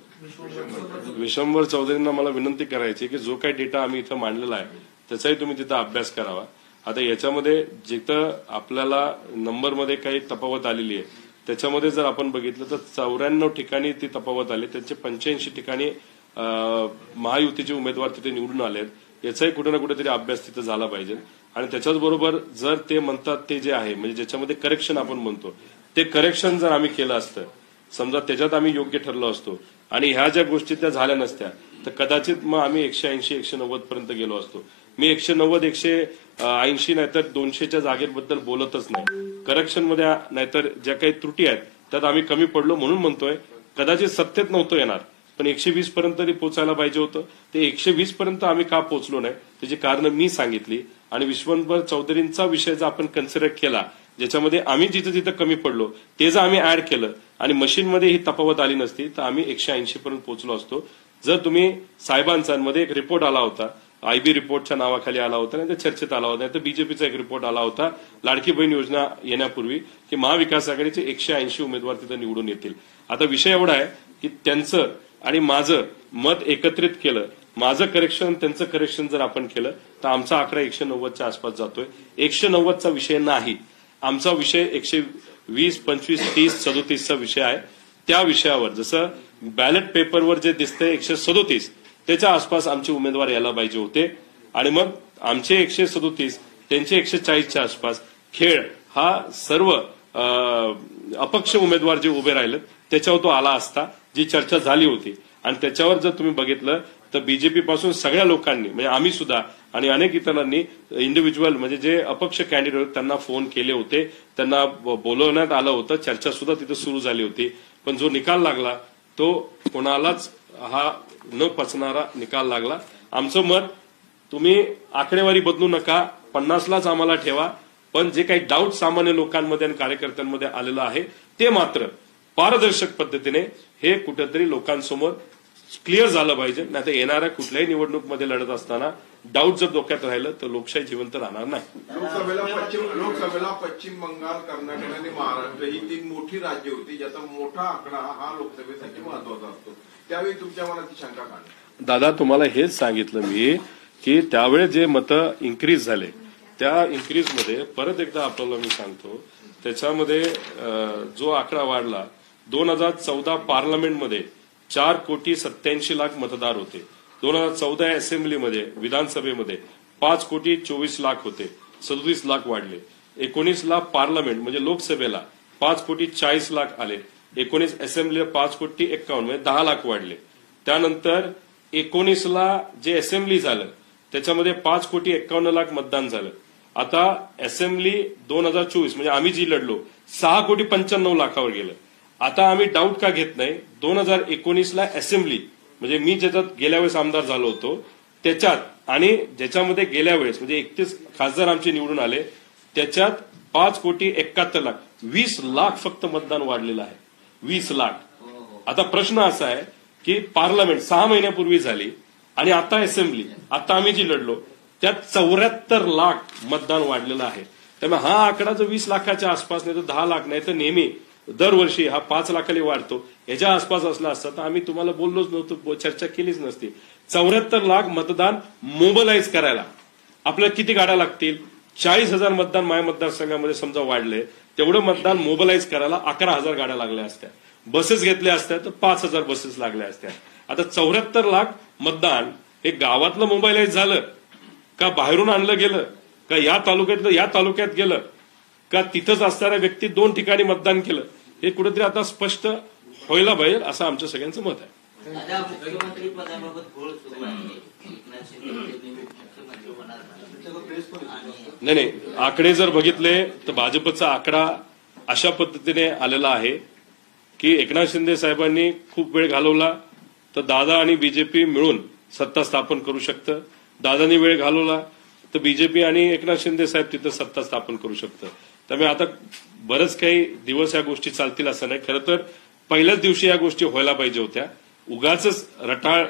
विश्वंभर चौधरींना मला विनंती करायची की जो काही डेटा आम्ही इथं मांडलेला आहे त्याचाही तुम्ही तिथं अभ्यास करावा. आता याच्यामध्ये जिथं आपल्याला नंबरमध्ये काही तफावत आलेली आहे त्याच्यामध्ये जर आपण बघितलं तर 94 ठिकाणी ती तफावत आली. त्यांचे 85 ठिकाणी महायुतीचे उमेदवार तिथे निवडून आले आहेत. याचाही कुठे ना कुठेतरी अभ्यास तिथं झाला पाहिजे. आणि त्याच्याच बरोबर जर ते म्हणतात ते जे आहे म्हणजे ज्याच्यामध्ये करेक्शन आपण म्हणतो ते करेक्शन जर आम्ही केलं असतं, समजा त्याच्यात आम्ही योग्य ठरलो असतो आणि ह्या ज्या गोष्टी त्या झाल्या नसत्या तर कदाचित मग आम्ही 180-190 पर्यंत गेलो असतो. मी 190, 180 नाहीतर 200च्या जागेबद्दल बोलतच नाही. करेक्शन मध्ये नाहीतर ज्या काही त्रुटी आहेत त्यात आम्ही कमी पडलो म्हणून म्हणतोय. कदाचित सत्तेत नव्हतं येणार पण 120 पर्यंत तरी पोचायला पाहिजे होतं. ते 120 पर्यंत आम्ही का पोहोचलो नाही त्याची कारण मी सांगितली. आणि विश्वंभर चौधरींचा विषय जर आपण कन्सिडर केला ज्याच्यामध्ये आम्ही जिथं जिथं कमी पडलो ते जर आम्ही ऍड केलं आणि मशीनमध्ये ही तफावत आली नसती तर आम्ही 180 पर्यंत पोहोचलो असतो. जर तुम्ही साहेबांचामध्ये एक रिपोर्ट आला होता, आयबी रिपोर्टच्या नावाखाली आला होता, नाही तर चर्चेत आला होता, नाही तर बीजेपीचा एक रिपोर्ट आला होता लाडकी बहीण योजना येण्यापूर्वी की महाविकास आघाडीचे 180 उमेदवार तिथं निवडून येतील. आता विषय एवढा आहे की त्यांचं आणि माझं मत एकत्रित केलं, माझं करेक्शन त्यांचं करेक्शन जर आपण केलं तर आमचा आकडा 190च्या आसपास जातोय. 190चा विषय नाही, आमचा विषय 120, 25, 30, 37चा विषय आहे. त्या विषयावर जसं बॅलेट पेपरवर जे दिसतंय 137 त्याच्या आसपास आमचे उमेदवार यायला पाहिजे होते. आणि मग आमचे 137 त्यांचे 140च्या आसपास खेळ हा सर्व अपक्ष उमेदवार जे उभे राहिले त्याच्यावर तो आला असता, जी चर्चा झाली होती. आणि त्याच्यावर जर तुम्ही बघितलं तर बीजेपी पासून सगळ्या लोकांनी म्हणजे आम्ही सुद्धा आणि अनेक इतरांनी इंडिव्हिज्युअल म्हणजे जे अपक्ष कॅन्डिडेट त्यांना फोन केले होते, त्यांना बोलवण्यात आलं होतं, चर्चा सुद्धा तिथे सुरू झाली होती. पण जो निकाल लागला तो कोणालाच हा न पचणारा निकाल लागला. आमचं मत तुम्ही आकडेवारी बदलू नका, 50लाच आम्हाला ठेवा. पण जे काही डाऊट सामान्य लोकांमध्ये आणि कार्यकर्त्यांमध्ये आलेलं आहे ते मात्र पारदर्शक पद्धतीने हे कुठेतरी लोकांसमोर क्लिअर झालं पाहिजे. नाही तर येणाऱ्या कुठल्याही निवडणूकमध्ये लढत असताना डाऊट जर डोक्यात राहिलं तर लोकशाही जिवंत राहणार नाही. लोकसभेला पश्चिम बंगाल, कर्नाटक आणि महाराष्ट्र ही 3 मोठी राज्य होती ज्याचा मोठा आकडा हा लोकसभेसाठी महत्वाचा असतो. त्यावेळी तुमच्या मनात शंका काय? दादा तुम्हाला हेच सांगितलं मी की त्यावेळेस जे मतं इन्क्रीज झाले त्या इन्क्रीजमध्ये परत एकदा आपल्याला मी सांगतो त्याच्यामध्ये जो आकडा वाढला 2014 पार्लमेंटमध्ये 4,87,00,000 मतदार होते. 2014 असेंब्लीमध्ये विधानसभेमध्ये 5,24,00,000 होते. 37 लाख वाढले. 19ला पार्लमेंट म्हणजे लोकसभेला 5,40,40,00,000 आले. 19 असेंब्लीला 5,51,00,000 म्हणजे 10 लाख वाढले. त्यानंतर 19ला जे असेंब्ली झालं त्याच्यामध्ये 5,51,00,000 मतदान झालं. आता असेंब्ली 2024 म्हणजे आम्ही जी लढलो 6,95,00,000 गेलं. आता आम्ही डाऊट का घेत नाही, 2019ला असेंब्ली म्हणजे मी ज्याच्यात गेल्या वेळेस आमदार झालो होतो त्याच्यात आणि ज्याच्यामध्ये गेल्या वेळेस म्हणजे 31 खासदार आमचे निवडून आले त्याच्यात 5,71,00,000 20 लाख फक्त मतदान वाढलेलं आहे. 20 लाख. आता प्रश्न असा आहे की पार्लमेंट 6 महिन्यापूर्वी झाली आणि आता असेंब्ली आता आम्ही जी लढलो त्यात 74 लाख मतदान वाढलेलं आहे. त्यामुळे हा आकडा जो 20 लाखाच्या आसपास नाही तर 10 लाख नाही तर नेहमी दरवर्षी हा 5 लाखाला वाढतो याच्या आसपास असला असता तर आम्ही तुम्हाला बोललोच नव्हतो, चर्चा केलीच नसती. 74 लाख मतदान मोबिलाइज करायला आपल्याला किती गाड्या लागतील? 40,000 मतदान माझ्या मतदारसंघामध्ये समजा वाढले तेवढं मतदान मोबिलाइज करायला 11,000 गाड्या लागल्या असत्या. बसेस घेतल्या असत्या तर 5,000 बसेस लागल्या असत्या. आता 74 लाख मतदान हे गावातलं मोबिलाइज झालं का बाहेरून आणलं गेलं का या तालुक्यातलं या तालुक्यात गेलं का तिथंच असणाऱ्या व्यक्ती 2 ठिकाणी मतदान केलं हे कुठेतरी आता स्पष्ट व्हायला पाहिजे असं आमचं सगळ्यांचं मत आहे. मुख्यमंत्री पदाबाबत घोळ सुरू आहे. एकनाथ शिंदे मुख्यमंत्री होणार नाही नाही आकडे जर बघितले तर भाजपचा आकडा अशा पद्धतीने आलेला आहे की एकनाथ शिंदे साहेबांनी खूप वेळ घालवला तर दादा आणि बीजेपी मिळून सत्ता स्थापन करू शकतं. दादांनी वेळ घालवला तर बीजेपी आणि एकनाथ शिंदे साहेब तिथं सत्ता स्थापन करू शकतं. त्यामुळे आता बरेच काही दिवस या गोष्टी चालतील असं नाही. खरं तर पहिल्याच दिवशी या गोष्टी व्हायला पाहिजे होत्या. उगाच रटाळ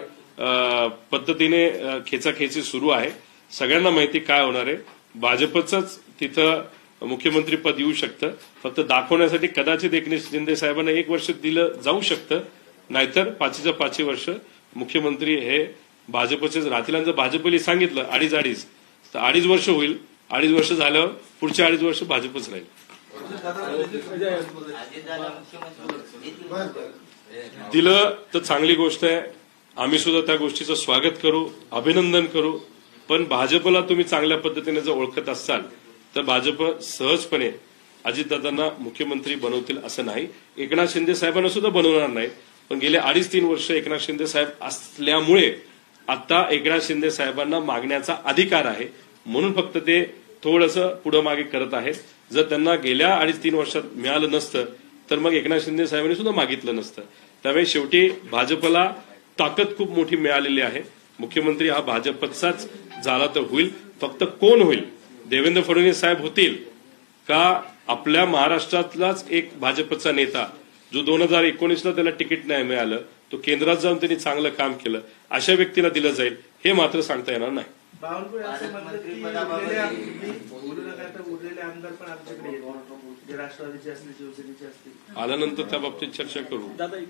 पद्धतीने खेचाखेची सुरू आहे. सगळ्यांना माहिती काय होणार आहे. भाजपचंच तिथं मुख्यमंत्री पद येऊ शकतं. फक्त दाखवण्यासाठी कदाचित एकनाथ शिंदे साहेबांना 1 वर्ष दिलं जाऊ शकतं नाहीतर 5च्या 5 वर्ष मुख्यमंत्री हे भाजपचेच राहतील. आणि जर भाजपने सांगितलं 2.5 तर 2.5 वर्ष होईल. 2.5 वर्ष झाल्यावर पुढच्या 2.5 वर्ष भाजपच राहील. दिलं तर चांगली गोष्ट आहे. आम्ही सुद्धा त्या गोष्टीचं स्वागत करू, अभिनंदन करू. पण भाजपला तुम्ही चांगल्या पद्धतीने जर ओळखत असाल तर भाजप सहजपणे अजितदादांना मुख्यमंत्री बनवतील असं नाही. एकनाथ शिंदे साहेबांना सुद्धा बनवणार नाही. पण गेले 2.5-3 वर्ष एकनाथ शिंदे साहेब असल्यामुळे आता एकनाथ शिंदे साहेबांना मागण्याचा अधिकार आहे म्हणून फक्त ते थोडंसं पुढं मागे करत आहेत. जर त्यांना गेल्या 2.5-3 वर्षात मिळालं नसतं तर मग एकनाथ शिंदे साहेबांनी सुद्धा मागितलं नसतं. त्यामुळे शेवटी भाजपला ताकद खूप मोठी मिळालेली आहे. मुख्यमंत्री हा भाजपचाच झाला तर होईल. फक्त कोण होईल? देवेंद्र फडणवीस साहेब होतील का आपल्या महाराष्ट्रातलाच एक भाजपचा नेता जो 2019ला त्याला तिकीट नाही मिळालं तो केंद्रात जाऊन त्यांनी चांगलं काम केलं अशा व्यक्तीला दिलं जाईल हे मात्र सांगता येणार नाही. बावनकुळे असं म्हणतात की उरलेले आमदार पण आमच्याकडे येतील, राष्ट्रवादीचे असतील शिवसेनेचे असतील. आल्यानंतर त्या बाबतीत चर्चा करू.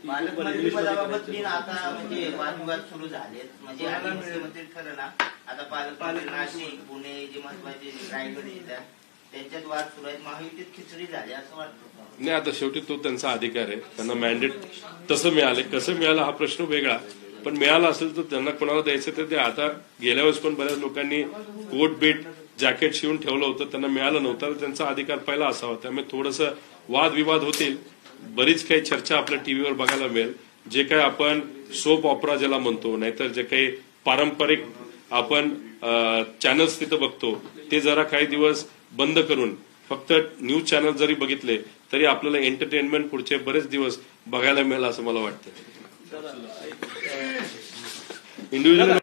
पालकमंत्री पदाबाबत आता म्हणजे वादविवाद सुरू झाले. म्हणजे आधी मुख्यमंत्री ठरला आता पालकमंत्री नाशिक पुणे जे महत्वाचे रायगड येतात त्यांच्यात वाद सुरू आहेत. महायुतीत खिचडी झाली असं वाटतं. नाही आता शेवटी तो त्यांचा अधिकार आहे. त्यांना मॅन्डेट तसं मिळाले कसं मिळालं हा प्रश्न वेगळा. पण मिळालं असेल तर त्यांना कोणाला द्यायचं तर ते आता गेल्या वेळेस पण बऱ्याच लोकांनी कोट बीट जॅकेट शिवून ठेवलं होतं त्यांना मिळालं नव्हतं तर त्यांचा अधिकार पहिला असावा. त्यामुळे थोडंसं वादविवाद होतील. बरीच काही चर्चा आपल्या टीव्हीवर बघायला मिळेल. जे काही आपण सोप ऑपरा ज्याला म्हणतो नाहीतर जे काही पारंपरिक आपण चॅनल्स तिथं बघतो ते जरा काही दिवस बंद करून फक्त न्यूज चॅनल जरी बघितले तरी आपल्याला एंटरटेनमेंट पुढचे बरेच दिवस बघायला मिळेल असं मला वाटतं. इंडिव्हिज्युअल